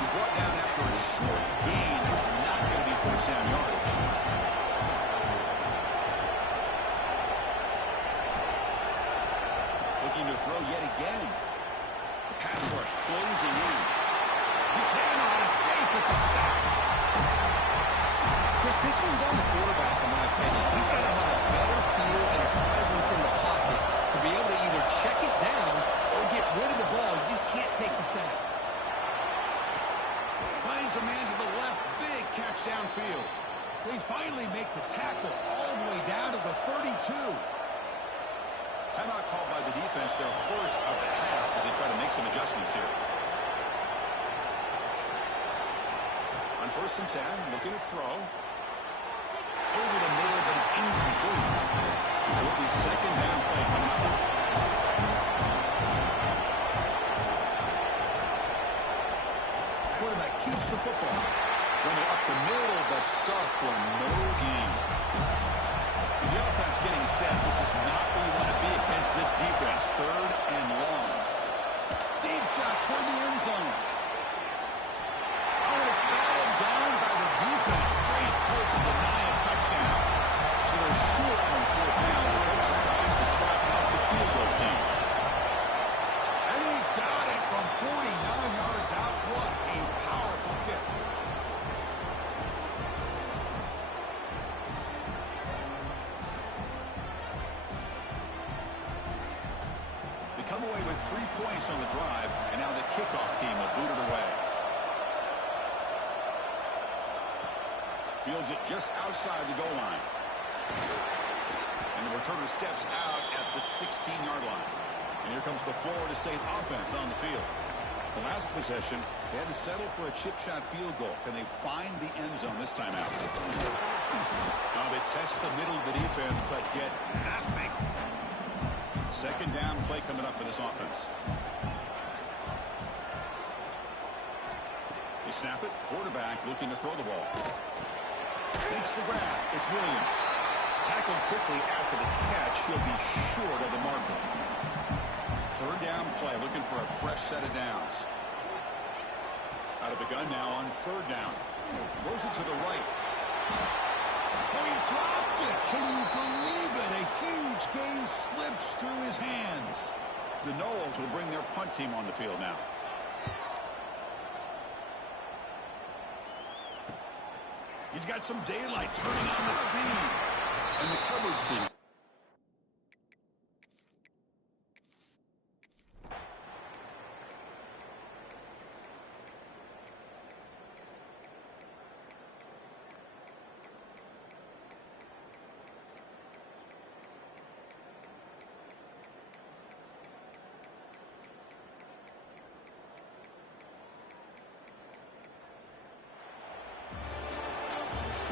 He's brought down after a short gain. It's not going to be 1st down yardage. Looking to throw yet again. The pass rush closing in. He cannot escape. It's a sack. Chris, this one's on the quarterback, in my opinion. He's got to have a better feel and a presence in the pocket to be able to either check it down or get rid of the ball. You just can't take the sack. Finds a man to the left. Big catch downfield. They finally make the tackle all the way down to the 32. Timeout called by the defense, their 1st of the half, as they try to make some adjustments here. On 1st and 10, looking to throw. Over the middle, but it's incomplete. It will be 2nd down play coming up. Quarterback keeps the football. Running up the middle, but stuffed for no gain. So the offense getting set. This is not where you want to be against this defense. 3rd and long. Deep shot toward the end zone. Oh, and it's battled down by the defense. Great pull to deny a touchdown. So they're short on 4th down. The coach decides to try out the field goal team. And he's got it from 49 yards out. What a powerful kick. They come away with 3 points on the drive, and now the kickoff team will boot it away. Fields it just outside the goal line. And the returner steps out at the 16-yard line. And here comes the Florida State offense on the field. The last possession, they had to settle for a chip shot field goal. Can they find the end zone this time out? Now they test the middle of the defense, but get nothing. 2nd down play coming up for this offense. They snap it. Quarterback looking to throw the ball. Makes the grab. It's Williams. Tackled quickly after the catch. He'll be short of the marker. 3rd down play. Looking for a fresh set of downs. Out of the gun now on 3rd down. Throws it to the right. Oh, he dropped it. Can you believe it? A huge gain slips through his hands. The Noles will bring their punt team on the field now. He's got some daylight turning on the speed. And the coverage seat.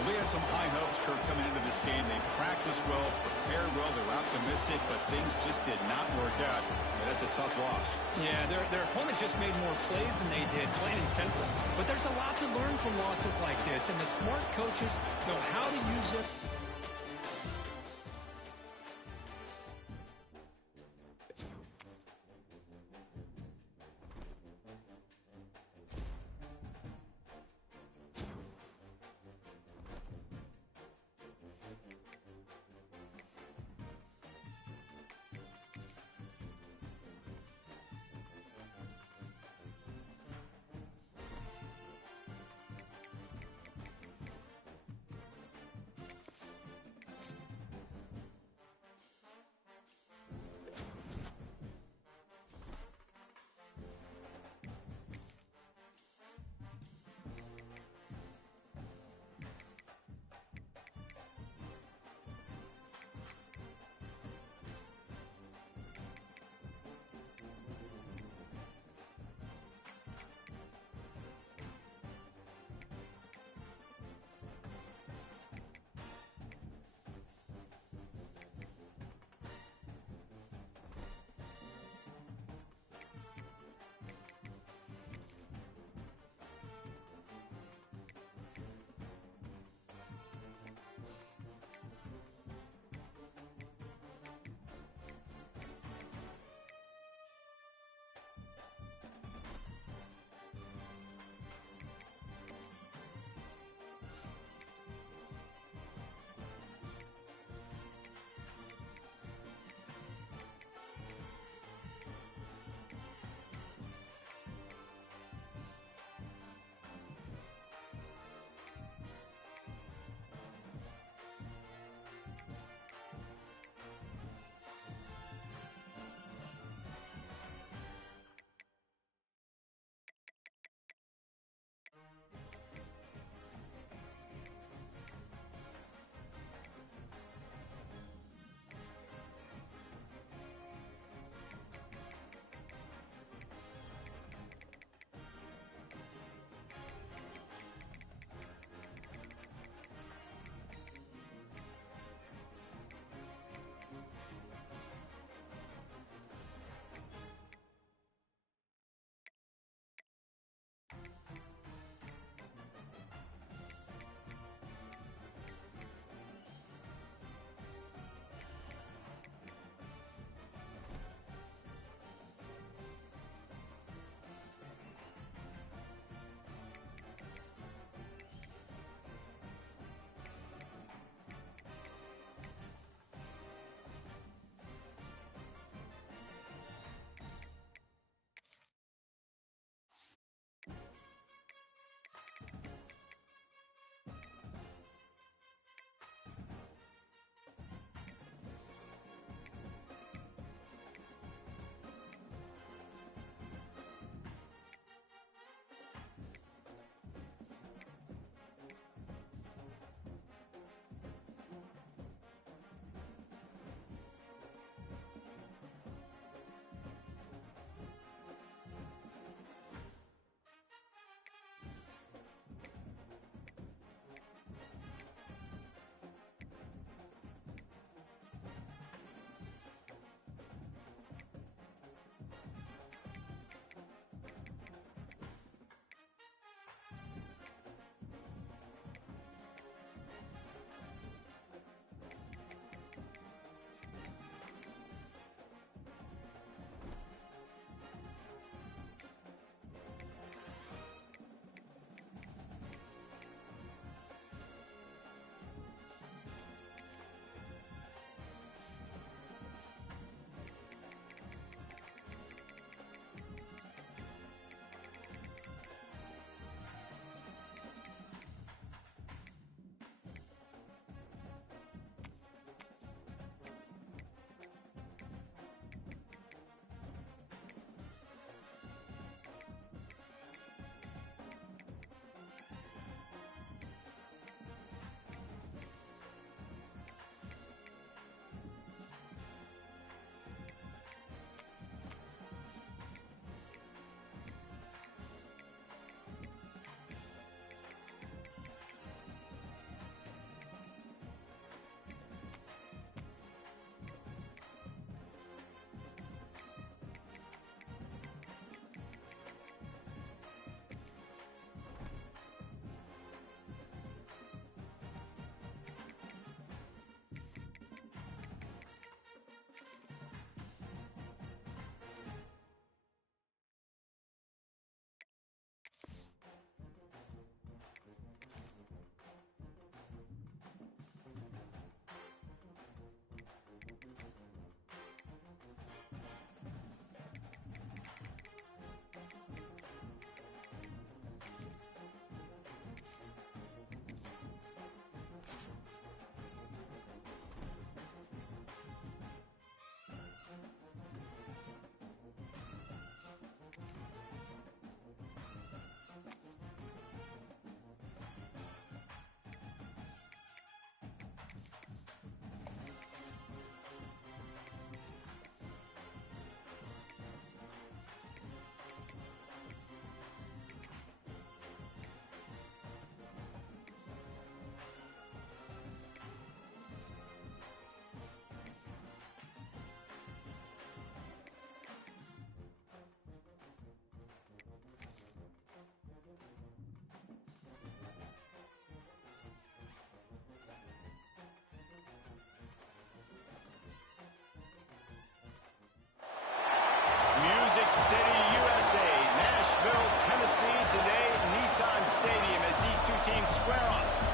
Well, they had some high hopes, Kirk, coming into this game. They practiced well, prepared well, they were optimistic, but things just did not work out. And that's a tough loss. Yeah, their opponent just made more plays than they did, plain and simple. But there's a lot to learn from losses like this, and the smart coaches know how to use it.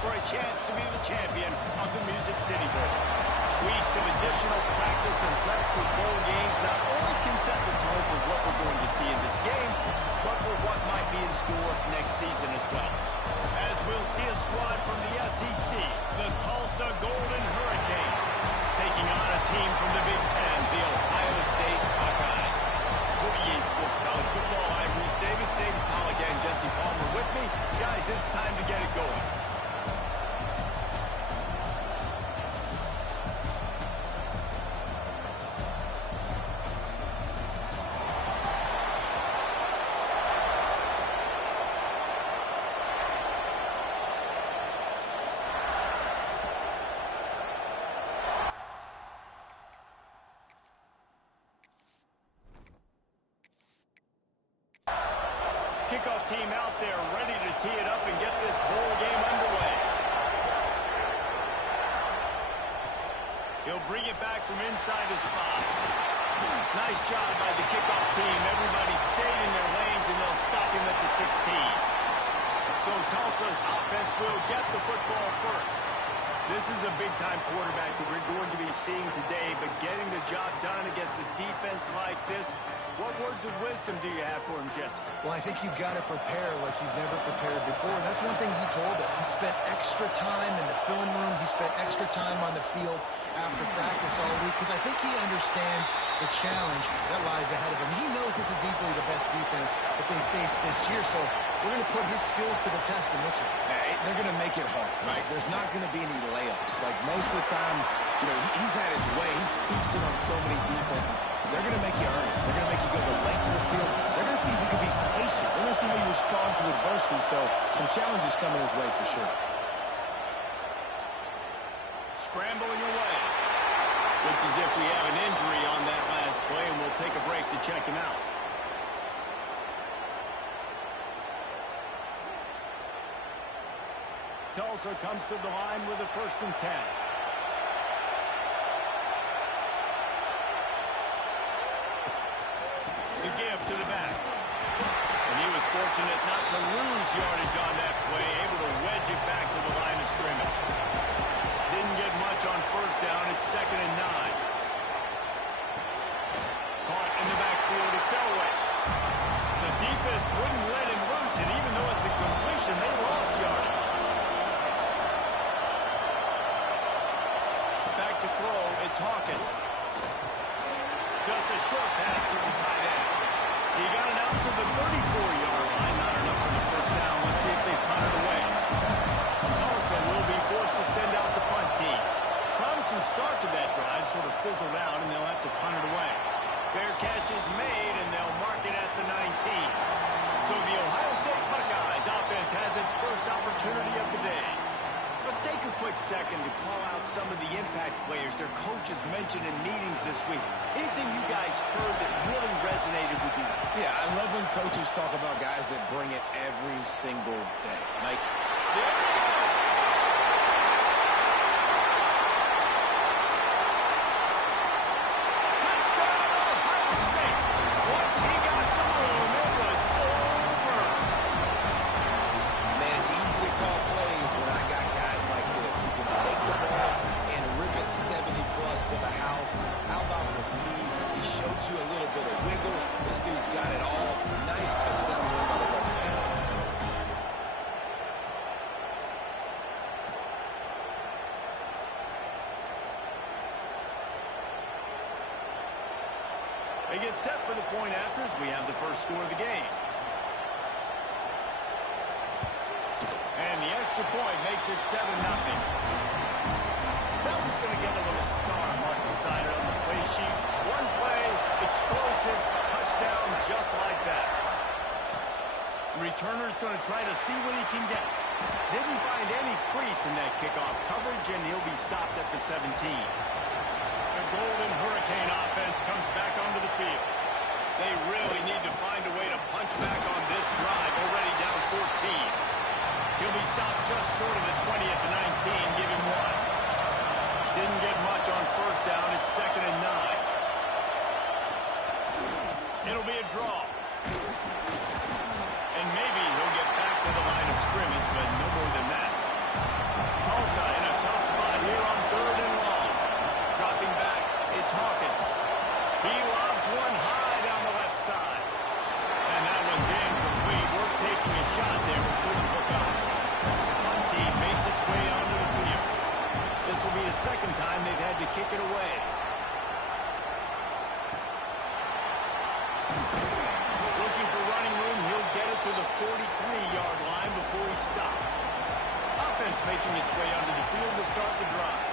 for a chance to be the champion of the Music City Bowl. Weeks of additional practice and prep for bowl games not only can set the tone for what we're going to see in this game, but for what might be in store next season as well. As we'll see a squad from the SEC, the Tulsa Golden Hurricane, taking on a team from the Big Ten, the Ohio State Buckeyes. For EA Sports College Football, I'm Reese Davis, David Pollack, and Jesse Palmer with me. Guys, it's time to get it going. Kickoff team out there ready to tee it up and get this bowl game underway. He'll bring it back from inside his spot. Nice job by the kickoff team. Everybody stayed in their lanes, and they'll stop him at the 16. So Tulsa's offense will get the football first. This is a big-time quarterback that we're going to be seeing today, but getting the job done against a defense like this, what words of wisdom do you have for him, Jesse? Well, I think you've got to prepare like you've never prepared before, and that's one thing he told us. He spent extra time in the film room. He spent extra time on the field after practice all week because I think he understands the challenge that lies ahead of him. He knows this is easily the best defense that they face this year, so we're going to put his skills to the test in this one. They're going to make it hard, right? There's not going to be any layups. Like most of the time, you know, he's had his way. He's feasted on so many defenses. They're going to make you earn it. They're going to make you go the length of the field. They're going to see if you can be patient. They're going to see how you respond to adversity. So some challenges coming his way for sure. Scrambling away. Looks as if we have an injury on that last play, and we'll take a break to check him out. Tulsa comes to the line with a 1st and 10. The give to the back. And he was fortunate not to lose yardage on that play, able to wedge it back to the line of scrimmage. Didn't get much on 1st down. It's 2nd and 9. Caught in the backfield. It's Elway. The defense wouldn't let him loose, and even though it's a completion, they lost yardage. Back to throw. It's Hawkins. Just a short pass to the tight end. He got it out to the 34-yard line. Not enough for the 1st down. Let's see if they punt it away. Tulsa will be forced to send out the punt team. Promising start to that drive, sort of fizzled out, and they'll have to punt it away. Fair catch is made, and they'll mark it at the 19. So the Ohio State Buckeyes offense has its first opportunity of the day. Let's take a quick second to call out some of the impact players their coaches mentioned in meetings this week. Anything you guys heard that really resonated with you? Yeah, I love when coaches talk about guys that bring it every single day. Like, There we go! Touchdown, Ohio State! Once he got some room, it was over. man, it's easy to call plays when I got guys like this who can take the ball and rip it 70-plus to the house. How about the speed? He showed you a little bit of wiggle. This dude's got it all. Nice touchdown run by the left man. They get set for the point after as we have the first score of the game. And the extra point makes it 7-0. That one's going to get a little star mark beside it on the play sheet. One play, explosive, touchdown just like that. Returner's going to try to see what he can get. Didn't find any crease in that kickoff coverage, and he'll be stopped at the 17. The Golden Hurricane offense comes back onto the field. They really need to find a way to punch back on this drive, already down 14. He'll be stopped just short of the 20 at the 19, give him 1. Didn't get much on 1st down. It's 2nd and 9. It'll be a draw. And maybe he'll get back to the line of scrimmage, but no more than that. second time they've had to kick it away. Looking for running room. He'll get it to the 43-yard line before he stops. Offense making its way onto the field to start the drive.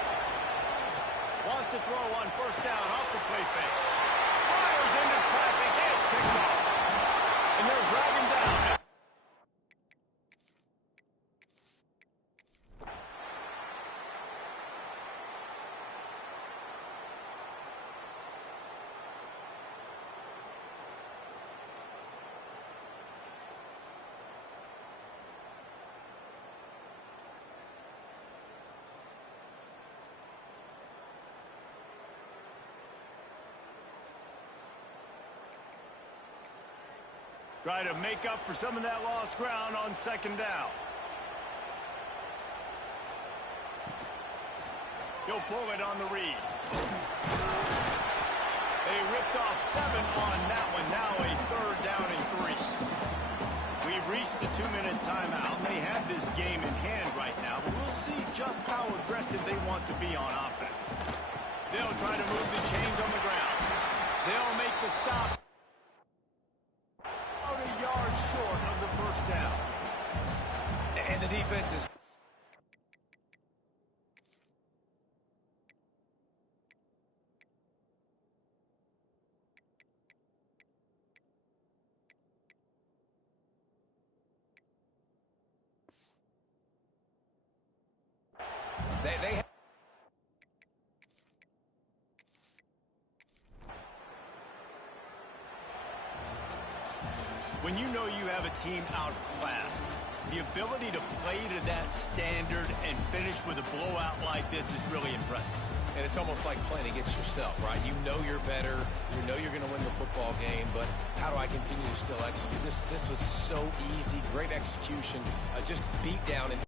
Wants to throw on first down off the play fake. Fires into traffic. It's picked off. And they'll drag him down. Try to make up for some of that lost ground on second down. He'll pull it on the read. They ripped off 7 on that one. Now a third down and 3. We've reached the 2-minute timeout. They have this game in hand right now, but we'll see just how aggressive they want to be on offense. They'll try to move the chains on the ground. They'll make the stop. A yard short of the first down. And the defense is... They have... When you know you have a team outclassed, the ability to play to that standard and finish with a blowout like this is really impressive. And it's almost like playing against yourself, right? You know you're better. You know you're going to win the football game, but how do I continue to still execute? This was so easy. Great execution. Just beat down and